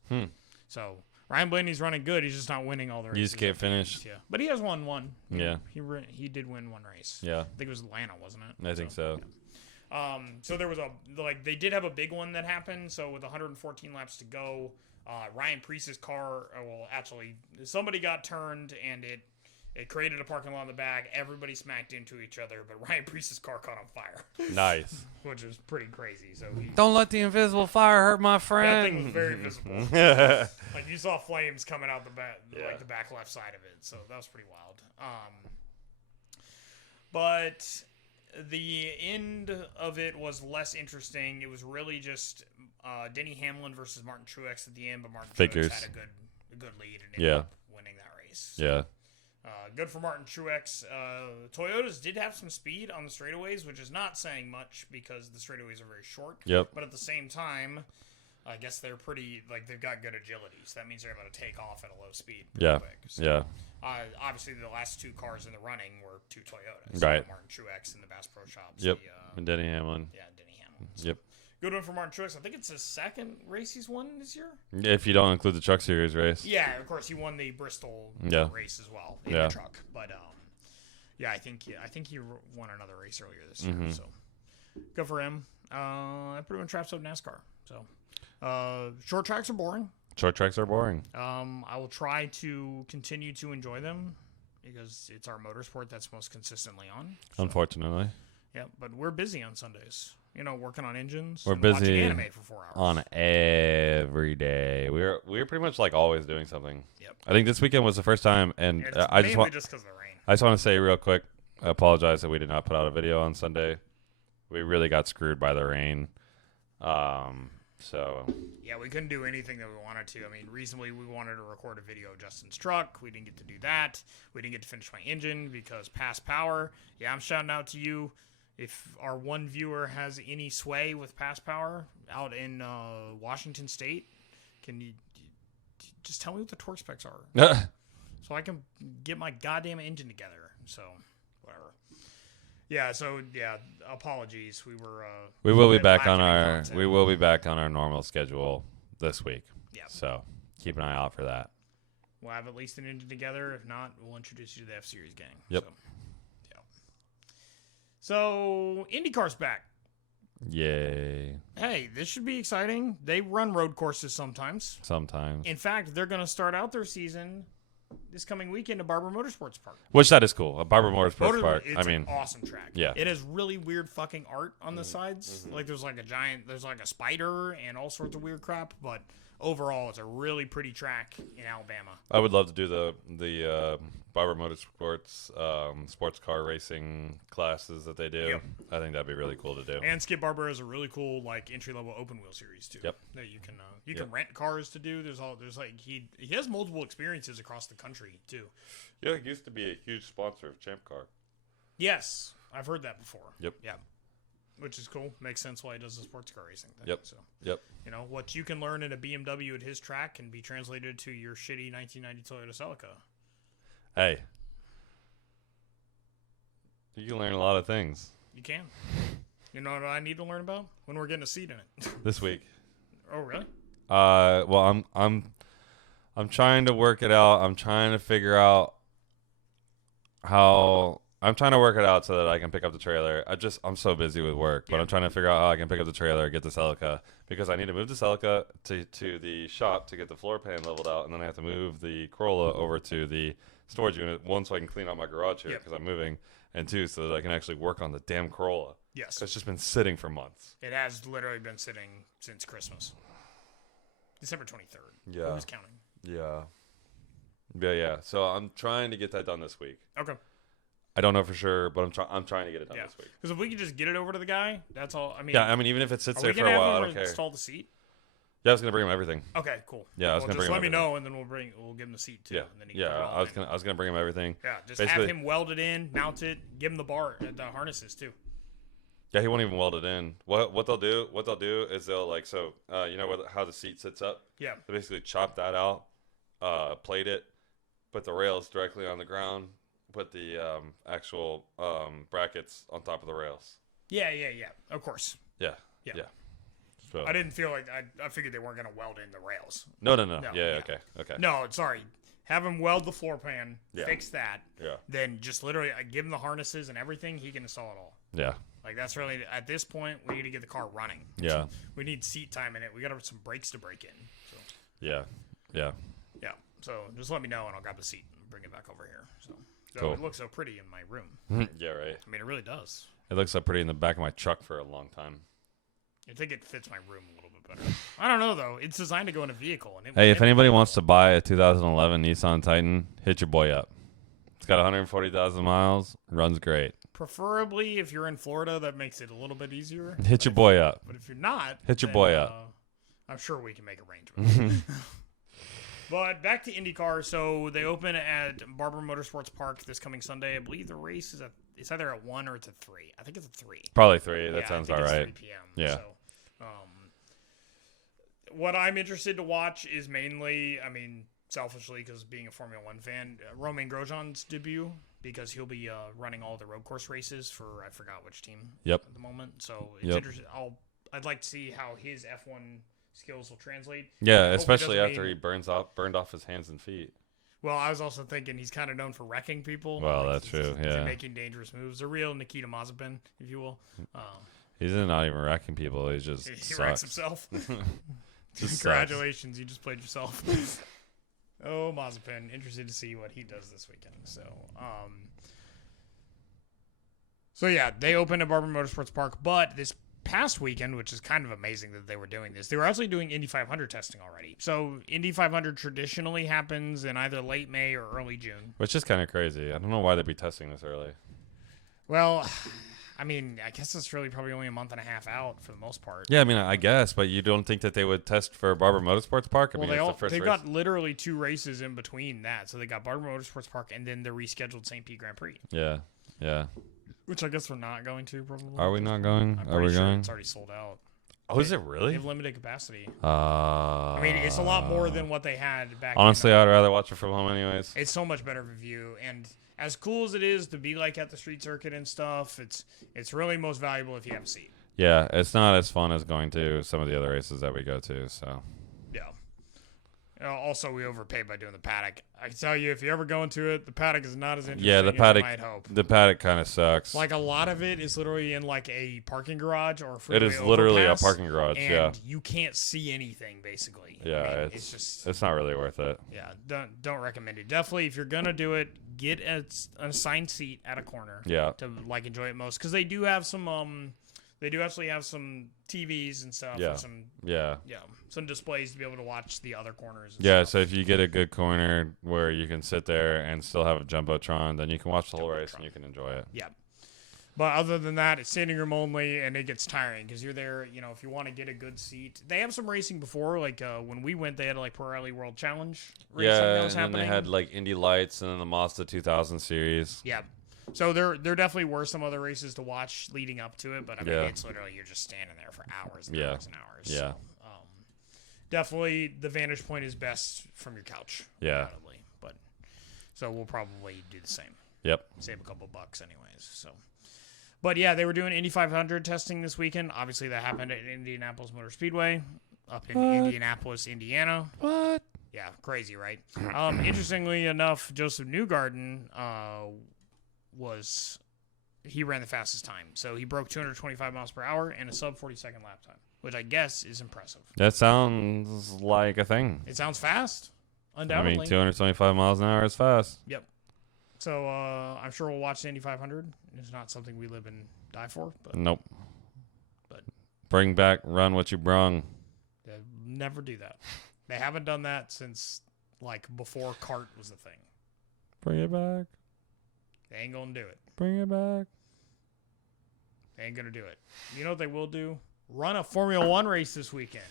So Ryan Blaney's running good. He's just not winning all the races. You just can't finish. Yeah, but he has won one. Yeah. He did win one race. Yeah. I think it was Atlanta, wasn't it? I think so. So there was they did have a big one that happened. So with 114 laps to go, Ryan Preece's car, actually somebody got turned and it created a parking lot in the back. Everybody smacked into each other, but Ryan Preece's car caught on fire. Nice. Which was pretty crazy. So Don't let the invisible fire hurt my that friend. thing was very visible. Like you saw flames coming out the back, like the back left side of it. So that was pretty wild. But the end of it was less interesting. It was really just Denny Hamlin versus Martin Truex at the end, but Martin Figures. Truex had a good lead and ended up winning that race. Yeah. Good for Martin Truex. Toyotas did have some speed on the straightaways, which is not saying much because the straightaways are very short. Yep. But at the same time, I guess they're pretty, they've got good agility. So that means they're able to take off at a low speed pretty quick. So, Yeah. obviously, the last two cars in the running were two Toyotas. Right. Martin Truex and the Bass Pro Shops. Yep. And Denny Hamlin. Yeah, Denny Hamlin. So, Yep. good one for Martin Truex. I think it's his second race he's won this year. If you don't include the Truck Series race. Yeah, of course, he won the Bristol race as well in the truck. But, yeah, I think he won another race earlier this year. So, good for him. That pretty much wraps up NASCAR. So, short tracks are boring. Short tracks are boring. I will try to continue to enjoy them because it's our motorsport that's most consistently on. So, Unfortunately. yeah, but we're busy on Sundays. Working on engines. We're and busy watching anime for 4 hours. On every day. We're pretty much like always doing something. Yep. I think this weekend was the first time, and It's I just mainly want just because of the rain. I just want to say real quick, I apologize that we did not put out a video on Sunday. We really got screwed by the rain. So Yeah, we couldn't do anything that we wanted to. I mean, reasonably, we wanted to record a video of Justin's truck. We didn't get to do that. We didn't get to finish my engine because past power. Yeah, I'm shouting out to you. If our one viewer has any sway with past power out in Washington State, can you just tell me what the torque specs are so I can get my goddamn engine together? So, whatever. Yeah, apologies. we will be back on our normal schedule this week. Yeah. So keep an eye out for that. We'll have at least an engine together. If not, we'll introduce you to the F-Series gang. Yep. So IndyCar's back. Yay. Hey, this should be exciting. They run road courses sometimes. Sometimes. In fact, they're going to start out their season this coming weekend at Barber Motorsports Park. Which that is cool. A Barber Motorsports Park. It's an awesome track. Yeah. It has really weird fucking art on the sides. Like there's like a spider and all sorts of weird crap. But overall, it's a really pretty track in Alabama. I would love to do the Barber Motorsports sports car racing classes that they do. Yep. I think that'd be really cool to do. And Skip Barber has a really cool like entry level open wheel series too. Yep. That you can rent cars to do. There's like he has multiple experiences across the country too. Yeah, it used to be a huge sponsor of Champ Car. Yes, I've heard that before. Yep. Yeah. Which is cool. Makes sense why he does the sports car racing thing. Yep. So Yep. what you can learn in a BMW at his track can be translated to your shitty 1990 Toyota Celica. Hey. You can learn a lot of things. You can. You know what I need to learn about? When we're getting a seat in it. This week. Oh, really? Well, I'm trying to work it out. I'm trying to figure out how. I'm trying to work it out so that I can pick up the trailer. I'm so busy with work, but I'm trying to figure out how I can pick up the trailer, get the Celica, because I need to move the Celica to the shop to get the floor pan leveled out, and then I have to move the Corolla over to the storage unit, one, so I can clean out my garage here because I'm moving, and two, so that I can actually work on the damn Corolla. Yes. It's just been sitting for months. It has literally been sitting since Christmas. December 23rd. Yeah. Who's counting? Yeah. Yeah. So I'm trying to get that done this week. Okay. I don't know for sure, but I'm trying to get it done this week. Because if we could just get it over to the guy, that's all. I mean, Yeah, I mean, even if it sits are there we for gonna a while, I have don't him care. install the seat? Yeah, I was gonna bring him everything. Okay, cool. Yeah, I was gonna just bring him let me everything. know, and then we'll give him the seat too. Yeah, And then he can put it all I was gonna bring him everything. Yeah, just Basically, have him weld it in, mount it, give him the the harnesses too. Yeah, he won't even weld it in. What they'll do is they'll you know how the seat sits up. Yeah. They basically chop that out, plate it, put the rails directly on the ground, put the actual brackets on top of the rails. Yeah. Of course. Yeah. So, I didn't feel like I figured they weren't gonna weld in the rails. No. Yeah. Okay. No, sorry. Have him weld the floor pan, Yeah. fix that. Yeah. Then just literally give him the harnesses and everything. He can install it all. Yeah. Like that's really at this point we need to get the car running. Yeah. We need seat time in it. We got some brakes to break in. So. Yeah. Yeah. So just let me know and I'll grab the seat and bring it back over here. So Cool. it looks so pretty in my room. Yeah. Right. I mean, it really does. It looks so pretty in the back of my truck for a long time. I think it fits my room a little bit better. I don't know though. It's designed to go in a vehicle. And Hey, if anybody wants to buy a 2011 Nissan Titan, hit your boy up. It's got 140,000 miles. Runs great. preferably if you're in Florida, that makes it a little bit easier. Hit your boy up. But if you're not, Hit your then, boy up. I'm sure we can make arrangements. But back to IndyCar. So they open at Barber Motorsports Park this coming Sunday. I believe the race is it's either at 1 or it's at 3. I think it's at 3. Probably 3. That Yeah, sounds I think all it's right. 3 p.m. Yeah. So, what I'm interested to watch is mainly, I mean, selfishly, because being a Formula One fan, Romain Grosjean's debut, because he'll be running all the road course races for I forgot which team. Yep. At the moment, so it's interesting. I'd like to see how his F1 skills will translate. Yeah, I hope especially doesn't after mean- he burned off his hands and feet. Well, I was also thinking he's kind of known for wrecking people. Well, Like, that's he's- true, he's yeah. making dangerous moves. A real Nikita Mazepin, if you will. He's not even wrecking people. He's just He wrecks sucks. himself. Just Congratulations, you just played yourself. Oh, Mazepin, interested to see what he does this weekend. So yeah, they opened at Barber Motorsports Park, but this past weekend, which is kind of amazing that they were doing this, they were actually doing Indy 500 testing already. So Indy 500 traditionally happens in either late May or early June. Which is kind of crazy. I don't know why they'd be testing this early. Well, I mean, I guess it's really probably only a month and a half out for the most part. Yeah, I mean, I guess, but you don't think that they would test for Barber Motorsports Park? I Well, mean, it's the first they've race. got literally 2 races in between that. So they got Barber Motorsports Park and then the rescheduled St. Pete Grand Prix. Yeah. Which I guess we're not going to probably. Are we not going? I'm Are we pretty sure going? it's already sold out. Oh, is it They really? have limited capacity. I I mean, it's a lot more than what they had back. Honestly, then. I'd rather watch it from home anyways. It's so much better of a view, and as cool as it is to be like at the street circuit and stuff, it's really most valuable if you have a seat. Yeah, it's not as fun as going to some of the other races that we go to, so. Yeah. Also, we overpaid by doing the paddock. I can tell you, if you ever go into it, the paddock is not as interesting Yeah, the as paddock, you might hope. the paddock kind of sucks. Like a lot of it is literally in like a parking garage or a It freeway is literally a overpass, parking garage, and yeah. you can't see anything basically. Yeah, I mean, it's not really worth it. Yeah, don't recommend it. Definitely, if you're gonna do it, get an assigned seat at a corner. Yeah. To like enjoy it most, because they do have some they do actually have some TVs and stuff. Yeah. And some some displays to be able to watch the other corners. And Yeah, stuff. so if you get a good corner where you can sit there and still have a jumbotron, then you can watch the whole race and you can enjoy it. Yeah. But other than that, it's standing room only, and it gets tiring because you're there. You know, if you want to get a good seat, they have some racing before. Like when we went, they had like Pirelli World Challenge racing that Yeah, was and then happening. they had like Indy Lights and then the Mazda 2000 series. Yeah. So there definitely were some other races to watch leading up to it, but I mean, Yeah. it's literally you're just standing there for hours and Yeah. hours and hours. Yeah. So, definitely the vantage point is best from your couch. Yeah. Undoubtedly. But so we'll probably do the same. Yep. Save a couple bucks anyways. So, but yeah, they were doing Indy 500 testing this weekend. Obviously, that happened at Indianapolis Motor Speedway up in Indianapolis, Indiana. What? Yeah, crazy, right? Interestingly enough, Joseph Newgarden he ran the fastest time. So he broke 225 miles per hour and a sub 40-second lap time, which I guess is impressive. That sounds like a thing. It sounds fast, I undoubtedly. mean, 225 miles an hour is fast. Yep. So I'm sure we'll watch the Indy 500. It's not something we live and die for, but Nope. But Bring back, run what you brung. they'll never do that. They haven't done that since like before kart was a thing. Bring it back. They ain't gonna do it. Bring it back. They ain't gonna do it. You know what they will do? Run a Formula One race this weekend.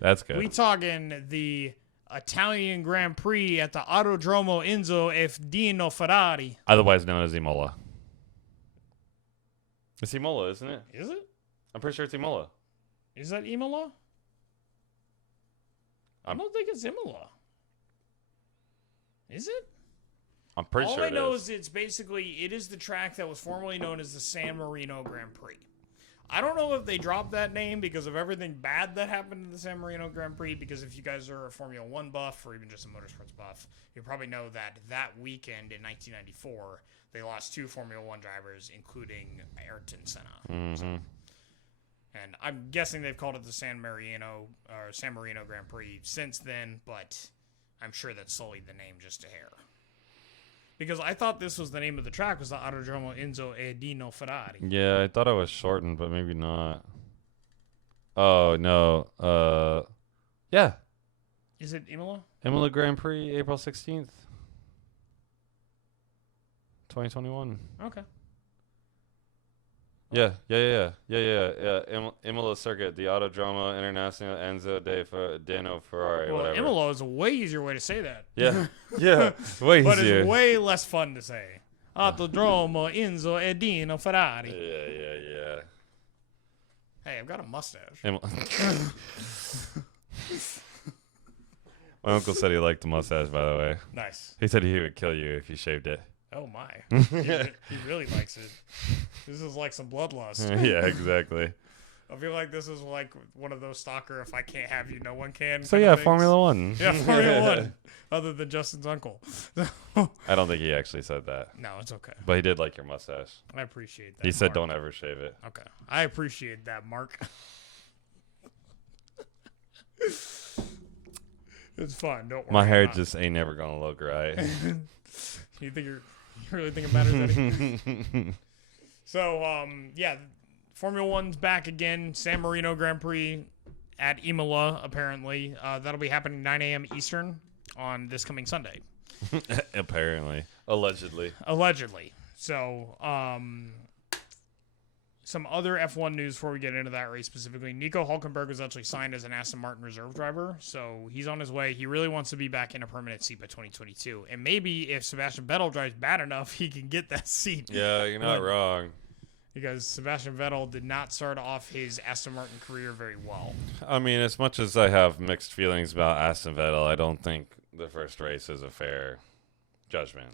That's good. We talking the Italian Grand Prix at the Autodromo Enzo F. Dino Ferrari. Otherwise known as Imola. It's Imola, isn't it? Is it? I'm pretty sure it's Imola. Is that Imola? I don't think it's Imola. Is it? I'm pretty All sure I it know is. is it is the track that was formerly known as the San Marino Grand Prix. I don't know if they dropped that name because of everything bad that happened in the San Marino Grand Prix, because if you guys are a Formula One buff or even just a motorsports buff, you probably know that weekend in 1994, they lost 2 Formula One drivers, including Ayrton Senna. Mm-hmm. So, and I'm guessing they've called it the San Marino Grand Prix since then, but I'm sure that's solely the name just a hair. Because I thought this was the name of the track, was the Autodromo Enzo e Dino Ferrari. Yeah, I thought it was shortened, but maybe not. Oh, no. Yeah. Is it Imola? Imola Grand Prix, April 16th. 2021. Okay. Yeah. Imola Circuit, the Autodromo Internazionale Enzo Dino Ferrari, Well, whatever. Imola is a way easier way to say that. Yeah, yeah, way But easier. it's way less fun to say. Autodromo Enzo e Dino Ferrari. Yeah. Hey, I've got a mustache. My uncle said he liked the mustache, by the way. Nice. He said he would kill you if you shaved it. Oh, my. He really likes it. This is like some bloodlust. Yeah, exactly. I feel like this is like one of those stalker, if I can't have you, no one can. So kind yeah, of things. Formula One. Yeah, Formula One. Other than Justin's uncle. I don't think he actually said that, No, it's okay. but he did like your mustache. I appreciate that. He said, Mark. "Don't ever shave it." Okay. I appreciate that, Mark. It's fine. Don't worry. My hair about it. just ain't never gonna look right. You really think it matters, Eddie? So, yeah, Formula One's back again. San Marino Grand Prix at Imola, apparently. That'll be happening 9 a.m. Eastern on this coming Sunday. Apparently, allegedly. Allegedly. So, some other F1 news before we get into that race specifically. Nico Hülkenberg was actually signed as an Aston Martin reserve driver, so he's on his way. He really wants to be back in a permanent seat by 2022. And maybe if Sebastian Vettel drives bad enough, he can get that seat. Yeah, you're not wrong. Because Sebastian Vettel did not start off his Aston Martin career very well. I mean, as much as I have mixed feelings about Aston Vettel, I don't think the first race is a fair judgment.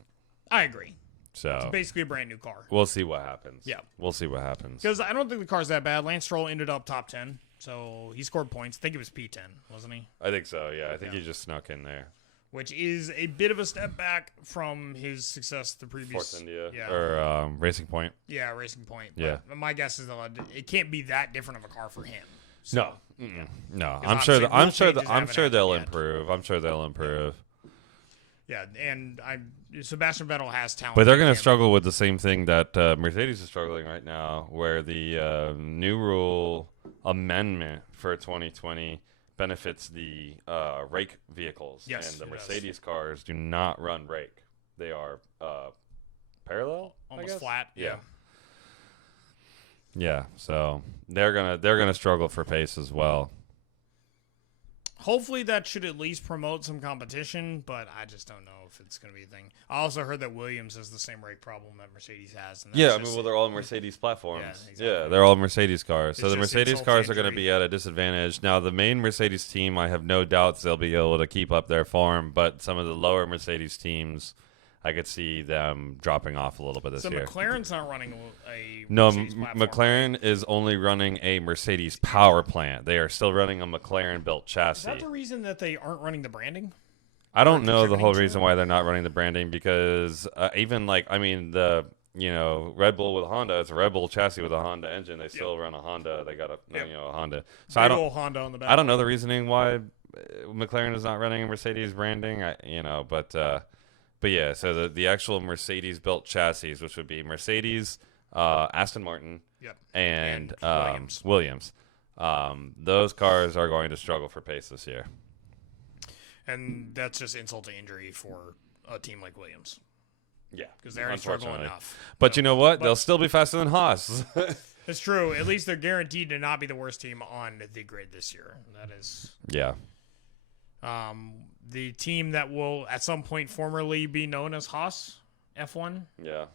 I agree. So It's basically a brand new car. we'll see what happens. Yeah. We'll see what happens. Because I don't think the car's that bad. Lance Stroll ended up top 10, so he scored points. I think it was P10, wasn't he? I think so, yeah. I think Yeah. he just snuck in there. Which is a bit of a step back from his success the previous... Force India. Yeah. Or Racing Point. Yeah, Racing Point. Yeah. But my guess is that it can't be that different of a car for him. So, No. No. Because I'm sure obviously rule changes I'm haven't sure they'll happened yet. improve. I'm sure they'll improve. Yeah, and Sebastian Vettel has talent. But they're going in to him. struggle with the same thing that Mercedes is struggling right now, where the new rule amendment for 2020 benefits the rake vehicles. Yes, and the it does. Mercedes cars do not run rake. They are parallel, I Almost guess? flat. Yeah. Yeah, so they're gonna struggle for pace as well. Hopefully that should at least promote some competition, but I just don't know if it's going to be a thing. I also heard that Williams has the same rake problem that Mercedes has. And that's Yeah, I just- mean, well, they're all Mercedes platforms. Yeah, exactly. Yeah, they're all Mercedes cars. So It's the just Mercedes insult to cars are going to injury. be at a disadvantage. Now, the main Mercedes team, I have no doubts they'll be able to keep up their form, but some of the lower Mercedes teams, I could see them dropping off a little bit this So year. McLaren's not running a No, Mercedes platform. McLaren is only running a Mercedes power plant. They are still running a McLaren-built Is chassis. that the reason that they aren't running the branding? I don't know the contributing whole to reason it? why they're not running the branding because even the Red Bull with Honda, it's a Red Bull chassis with a Honda engine. They still run a Honda. They got a Honda. So Big ol' Honda on the back. I don't know the reasoning why McLaren is not running a Mercedes branding. But yeah. So the actual Mercedes built chassis, which would be Mercedes, Aston Martin, Yep. and And Williams. Those cars are going to struggle for pace this year. And that's just insult to injury for a team like Williams. Yeah, Because they already struggle enough. But you know what? They'll still be faster than Haas. It's true. At least they're guaranteed to not be the worst team on the grid this year. That is. Yeah. The team that will at some point formerly be known as Haas F1. Yeah.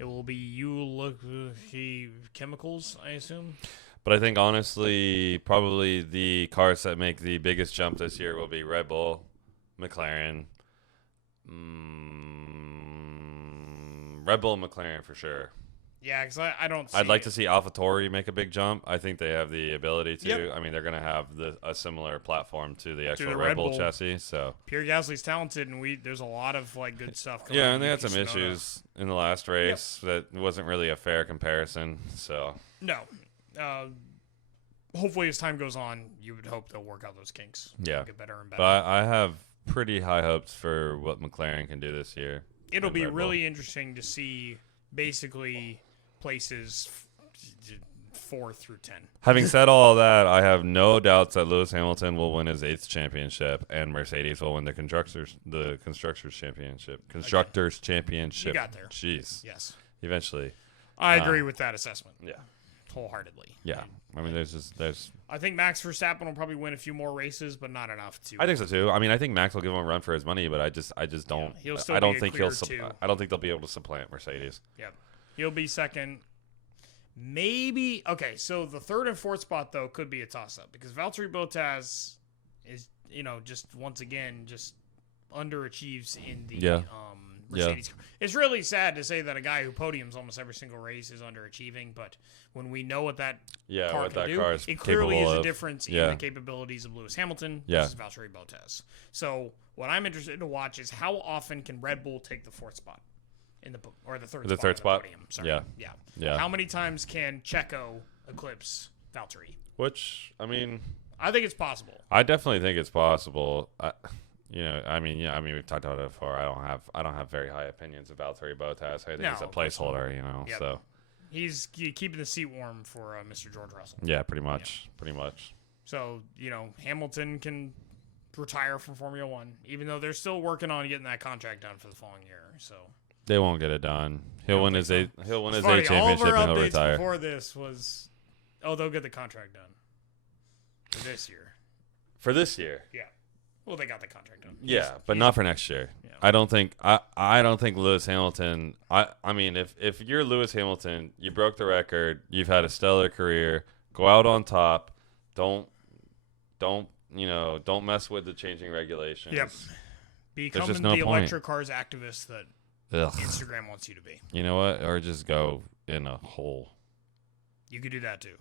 It will be Chemicals, I assume. But I think honestly, probably the cars that make the biggest jump this year will be Red Bull, McLaren. Red Bull and McLaren for sure. Yeah, because I don't see I'd like to see AlphaTauri make a big jump. I think they have the ability to. Yep. I mean, they're going to have a similar platform to the actual the Red Bull Bull. chassis. So Pierre Gasly's talented, and there's a lot of like good stuff. Coming yeah, out and they of had some Yuki Tsunoda. issues in the last race that wasn't really a fair comparison. So No. Hopefully, as time goes on, you would hope they'll work out those kinks. Yeah. Get better and better. but I have pretty high hopes for what McLaren can do this year. It'll and be Red Bull. really interesting to see basically places 4 through 10. Having said all that, I have no doubts that Lewis Hamilton will win his 8th championship, and Mercedes will win the constructors championship. Constructors championship. You got there. Jeez. Yes. Eventually. I agree with that assessment. Yeah. Wholeheartedly. Yeah. I mean, there's. I think Max Verstappen will probably win a few more races, but not enough to. I think so too. I mean, I think Max will give him a run for his money, but I just don't. he'll still I don't be a think clear he'll. two. I don't think they'll be able to supplant Mercedes. Yep. He'll be second. Maybe. Okay, so the third and fourth spot, though, could be a toss-up because Valtteri Bottas is, just once again, just underachieves in the Mercedes. Yeah. It's really sad to say that a guy who podiums almost every single race is underachieving, but when we know what that car can do, it clearly is a difference in the capabilities of Lewis Hamilton versus Valtteri Bottas. So what I'm interested to watch is how often can Red Bull take the fourth spot in the third spot. Podium. Sorry. Yeah. How many times can Checo eclipse Valtteri? Which I think it's possible. I definitely think it's possible. We've talked about it before. I don't have very high opinions of Valtteri Bottas. I think he's a placeholder, Yep. So he's keeping the seat warm for Mr. George Russell. Yeah, pretty much. Pretty much. So, Hamilton can retire from Formula One, even though they're still working on getting that contract done for the following year. So they won't get it done. He'll win his eighth championship all of our and he'll updates retire. Before this was, they'll get the contract done for this year. For this year. Yeah. Well, they got the contract done. Yeah, but not for next year. Yeah. I don't think Lewis Hamilton. I mean, if you're Lewis Hamilton, you broke the record. You've had a stellar career. Go out on top. Don't mess with the changing regulations. Yep. Become just the no point. electric cars activist that Instagram wants you to be. You know what? Or just go in a hole. You could do that too.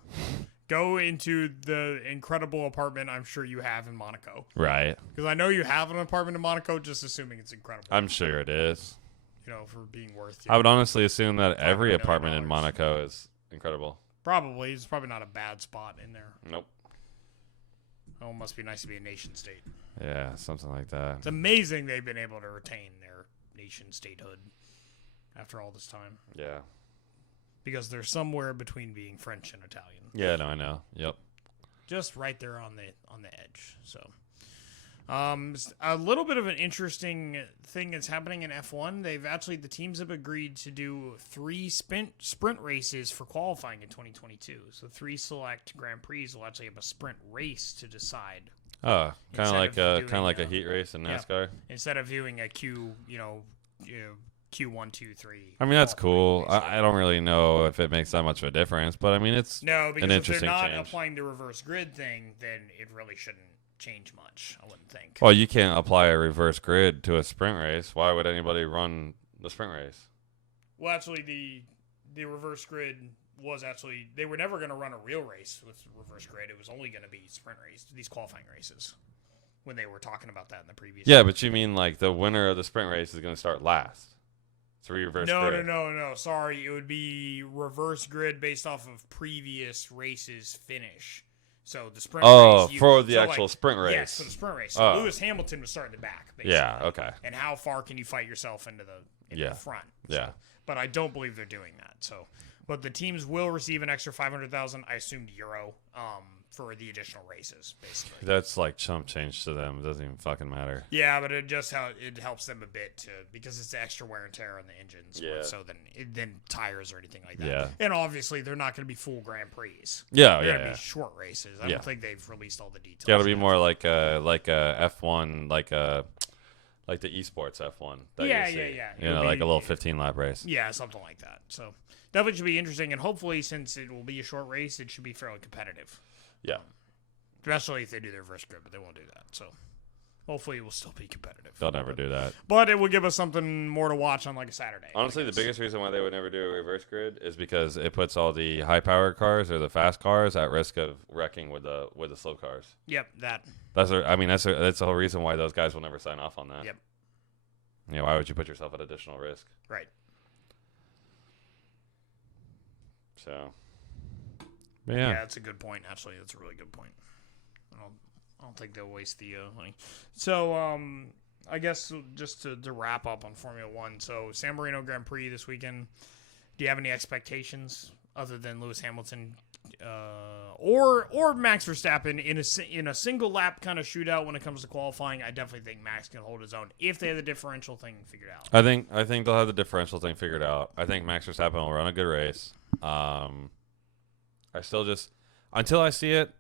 Go into the incredible apartment I'm sure you have in Monaco. Right. Because I know you have an apartment in Monaco, just assuming it's incredible. I'm sure it is. For being worth it. I would honestly assume that every apartment in Monaco is incredible. Probably. It's probably not a bad spot in there. Nope. Oh, it must be nice to be a nation state. Yeah, something like that. It's amazing they've been able to retain their nation statehood after all this time. Yeah. Because they're somewhere between being French and Italian. Yeah, no, I know. Yep. Just right there on the edge. So, a little bit of an interesting thing that's happening in F1. The teams have agreed to do 3 sprint races for qualifying in 2022. So 3 select Grand Prix will actually have a sprint race to decide. Oh, kind of like a heat race in NASCAR. Instead of doing a Q1, 2, 3. I mean, that's cool. I don't really know if it makes that much of a difference, but I mean, it's no, because an if interesting they're not change. applying the reverse grid thing, then it really shouldn't change much, I wouldn't think. Well, you can't apply a reverse grid to a sprint race. Why would anybody run the sprint race? Well, actually, the reverse grid was actually, they were never going to run a real race with reverse grid. It was only going to be sprint race, these qualifying races, when they were talking about that in the previous. Yeah, but you mean like the winner of the sprint race is going to start last? It's a reverse grid. No. Sorry, it would be reverse grid based off of previous races finish. So the sprint race. Oh, for the actual sprint race. Yes, for the sprint race. So Lewis Hamilton was starting the back, basically. Yeah, okay. And how far can you fight yourself into the front? Yeah. So, but I don't believe they're doing that. So, but the teams will receive an extra $500,000, I assumed euro, for the additional races, basically. That's like chump change to them. It doesn't even fucking matter. Yeah, but it helps them a bit because it's the extra wear and tear on the engines. Yeah. So then tires or anything like that. Yeah. And obviously they're not going to be full Grand Prix. Yeah, They're going to yeah. be short races. I don't think they've released all the details. Yeah, it'll be more like a F1, like the esports F1. Yeah. You know, like a little 15-lap race. Yeah, something like that. So definitely should be interesting, and hopefully, since it will be a short race, it should be fairly competitive. Yeah. Especially if they do their reverse grid, but they won't do that. So hopefully it will still be competitive. They'll never do that. But it will give us something more to watch on like a Saturday. Honestly, the biggest reason why they would never do a reverse grid is because it puts all the high-powered cars or the fast cars at risk of wrecking with the slow cars. Yep, that. That's the whole reason why those guys will never sign off on that. Yep. Yeah, why would you put yourself at additional risk? Right. So, yeah, that's a good point. Actually, that's a really good point. I don't think they'll waste the money. So, I guess just to wrap up on Formula One. So, San Marino Grand Prix this weekend. Do you have any expectations other than Lewis Hamilton or Max Verstappen in a single lap kind of shootout when it comes to qualifying? I definitely think Max can hold his own if they have the differential thing figured out. I think they'll have the differential thing figured out. I think Max Verstappen will run a good race. I still just until I see it,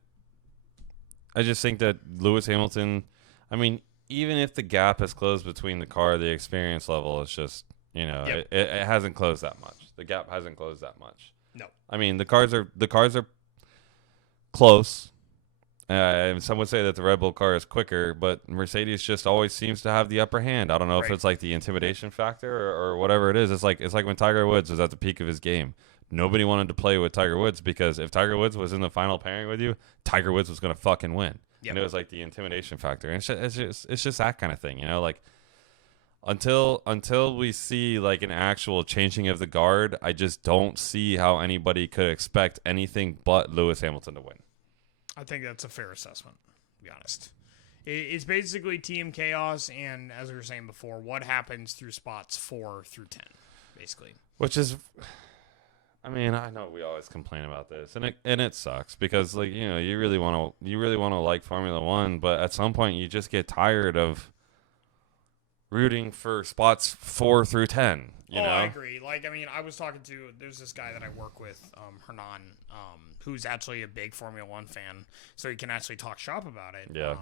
I just think that Lewis Hamilton. I mean, even if the gap has closed between the car, the experience level, it's just it hasn't closed that much. The gap hasn't closed that much. No, I mean the cars are close. Some would say that the Red Bull car is quicker, but Mercedes just always seems to have the upper hand. I don't know if it's like the intimidation factor or whatever it is. It's like when Tiger Woods was at the peak of his game. Nobody wanted to play with Tiger Woods because if Tiger Woods was in the final pairing with you, Tiger Woods was going to fucking win. Yep. And it was like the intimidation factor. And it's just that kind of thing, like until we see like an actual changing of the guard, I just don't see how anybody could expect anything but Lewis Hamilton to win. I think that's a fair assessment, to be honest. It's basically team chaos, and as we were saying before, what happens through spots 4 through 10, basically. Which is... I mean, I know we always complain about this, and it sucks because like you really want to like Formula One, but at some point you just get tired of rooting for spots 4 through 10. You know? I agree. Like, I mean, I was talking to there's this guy that I work with, Hernan, who's actually a big Formula One fan, so he can actually talk shop about it. Yeah.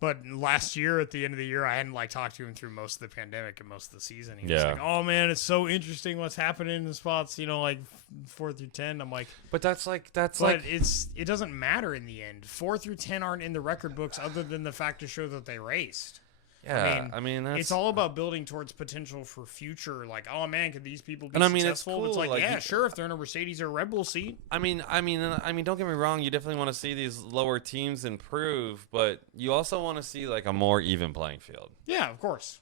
But last year, at the end of the year, I hadn't talked to him through most of the pandemic and most of the season. He was like, "Oh man, it's so interesting what's happening in the spots, like 4 through 10." I'm like, but it doesn't matter in the end. 4 through 10 aren't in the record books, other than the fact to show that they raced. Yeah, I mean it's all about building towards potential for future. Like, oh man, could these people be and I mean, successful? It's cool. It's like, sure, if they're in a Mercedes or a Red Bull seat. I mean, don't get me wrong. You definitely want to see these lower teams improve, but you also want to see like a more even playing field. Yeah, of course.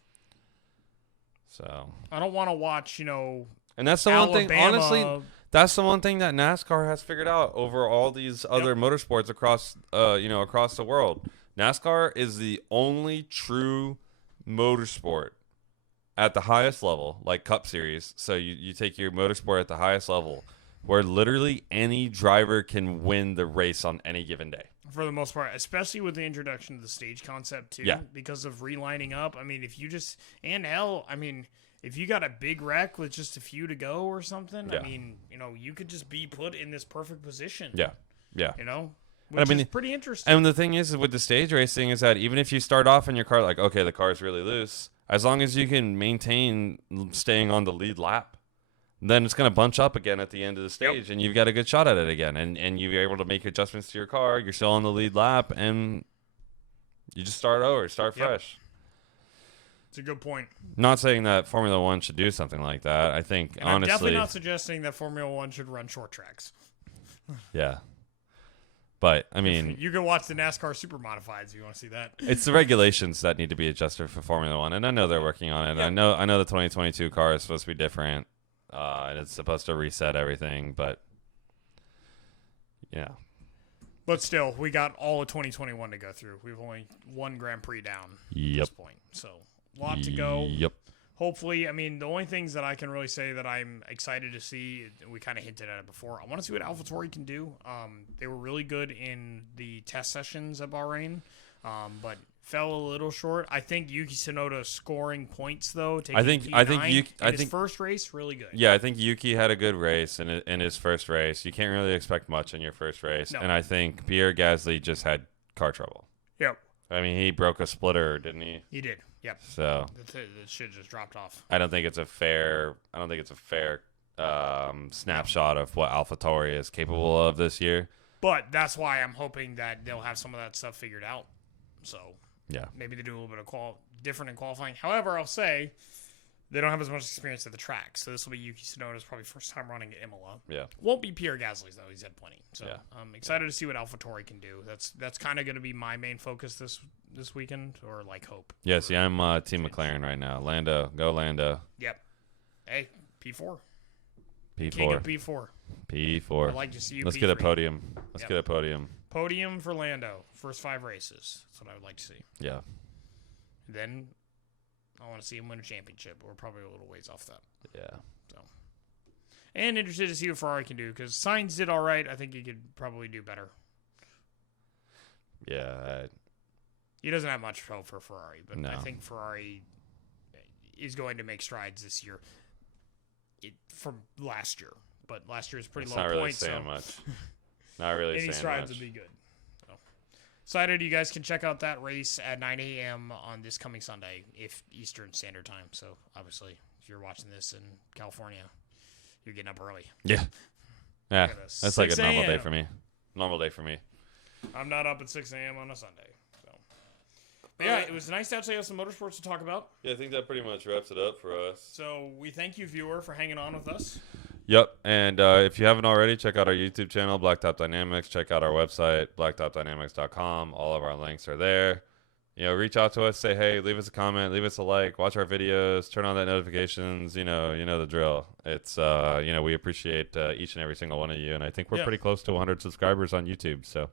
So I don't want to watch, And that's the Alabama. one thing. Honestly, that's the one thing that NASCAR has figured out over all these other motorsports across the world. NASCAR is the only true motorsport at the highest level, like Cup Series. So you take your motorsport at the highest level, where literally any driver can win the race on any given day. For the most part, especially with the introduction of the stage concept too, because of relining up. I mean, if you got a big wreck with just a few to go or something, I mean, you could just be put in this perfect position. Yeah. Which is pretty interesting. And the thing is with the stage racing is that even if you start off in your car like, okay, the car is really loose, as long as you can maintain staying on the lead lap, then it's going to bunch up again at the end of the stage, and you've got a good shot at it again. And you're able to make adjustments to your car. You're still on the lead lap, and you just start over, start fresh. It's a good point. Not saying that Formula One should do something like that. I think, and honestly... I'm definitely not suggesting that Formula One should run short tracks. Yeah. But, I mean... You can watch the NASCAR Super Modifieds if you want to see that. It's the regulations that need to be adjusted for Formula One, and I know they're working on it. Yeah. I know the 2022 car is supposed to be different, and it's supposed to reset everything, but... Yeah. But still, we got all of 2021 to go through. We've only one Grand Prix down at this point. So, a lot to go. Yep. hopefully, I mean, the only things that I can really say that I'm excited to see, we kind of hinted at it before. I want to see what AlphaTauri can do. They were really good in the test sessions at Bahrain, but fell a little short. I think Yuki Tsunoda scoring points though. I think his first race really good. Yeah, I think Yuki had a good race in his first race. You can't really expect much in your first race, No. and I think Pierre Gasly just had car trouble. Yep, I mean, he broke a splitter, didn't he? he did. Yep, So the shit just dropped off. I don't think it's a fair snapshot of what AlphaTauri is capable of this year. But that's why I'm hoping that they'll have some of that stuff figured out. So Yeah. maybe they do a little bit of different in qualifying. However, I'll say they don't have as much experience at the track, so this will be Yuki Tsunoda's probably first time running at Imola. Yeah. Won't be Pierre Gasly's though; he's had plenty. So Yeah. I'm excited to see what AlphaTauri can do. That's kind of going to be my main focus this weekend, or like hope. Yeah, see, I'm Team McLaren right now. Lando, go Lando. Yep. Hey, P4. P4. King of P4. P4. I'd like to see you. Let's P3. get a podium. Let's Yep. get a podium. Podium for Lando. First 5 races. That's what I would like to see. Yeah. Then I want to see him win a championship. We're probably a little ways off that. Yeah. And interested to see what Ferrari can do, because Sainz did all right. I think he could probably do better. Yeah. He doesn't have much hope for Ferrari, but No. I think Ferrari is going to make strides this year from last year. But last year was pretty It's low not really points. saying So much. Not really any saying strides much. would be good. So. Excited you guys can check out that race at 9 a.m. on this coming Sunday, if Eastern Standard Time. So obviously, if you're watching this in California, you're getting up early. Yeah. Yeah. Look at this. That's like a 6 normal day a.m.. for me. Normal day for me. I'm not up at 6 a.m. on a Sunday. So. But yeah, it was nice to actually have some motorsports to talk about. Yeah, I think that pretty much wraps it up for us. So we thank you, viewer, for hanging on with us. Yep, and if you haven't already, check out our YouTube channel, Blacktop Dynamics. Check out our website, blacktopdynamics.com. All of our links are there. You know, reach out to us, say hey, leave us a comment, leave us a like, watch our videos, turn on that notifications. You know the drill. It's we appreciate each and every single one of you, and I think we're pretty close to 100 subscribers on YouTube. So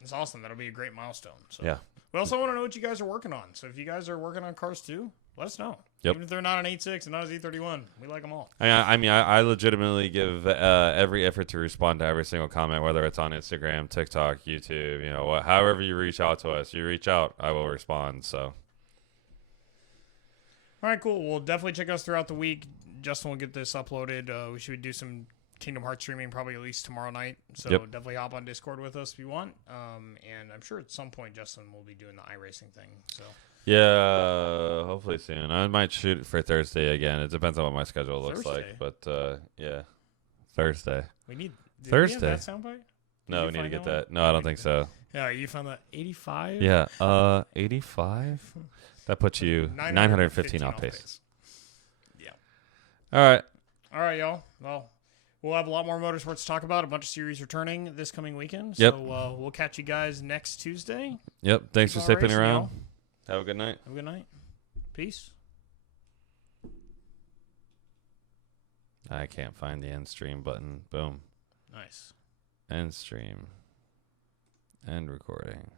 it's awesome. That'll be a great milestone. So. Yeah. We also want to know what you guys are working on. So if you guys are working on cars too, let us know. Yep. Even if they're not an 8.6 and not a Z31, we like them all. I legitimately give every effort to respond to every single comment, whether it's on Instagram, TikTok, YouTube, however you reach out to us. You reach out, I will respond. So. All right, cool. Well, definitely check us throughout the week. Justin will get this uploaded. We should do some Kingdom Hearts streaming probably at least tomorrow night. So definitely hop on Discord with us if you want. And I'm sure at some point Justin will be doing the iRacing thing. So. Yeah, hopefully soon. I might shoot for Thursday again. It depends on what my schedule looks like. But yeah, Thursday. We need Thursday. We have that soundbite? No, we need to get that. No, I don't think so. Yeah, you found that 85? Yeah, 85. That puts you 915 off pace. Yeah. All right, y'all. Well, we'll have a lot more motorsports to talk about. A bunch of series returning this coming weekend. Yep. So we'll catch you guys next Tuesday. Yep. Thanks for sticking around. Y'all. Have a good night. Have a good night. Peace. I can't find the end stream button. Boom. Nice. End stream. End recording.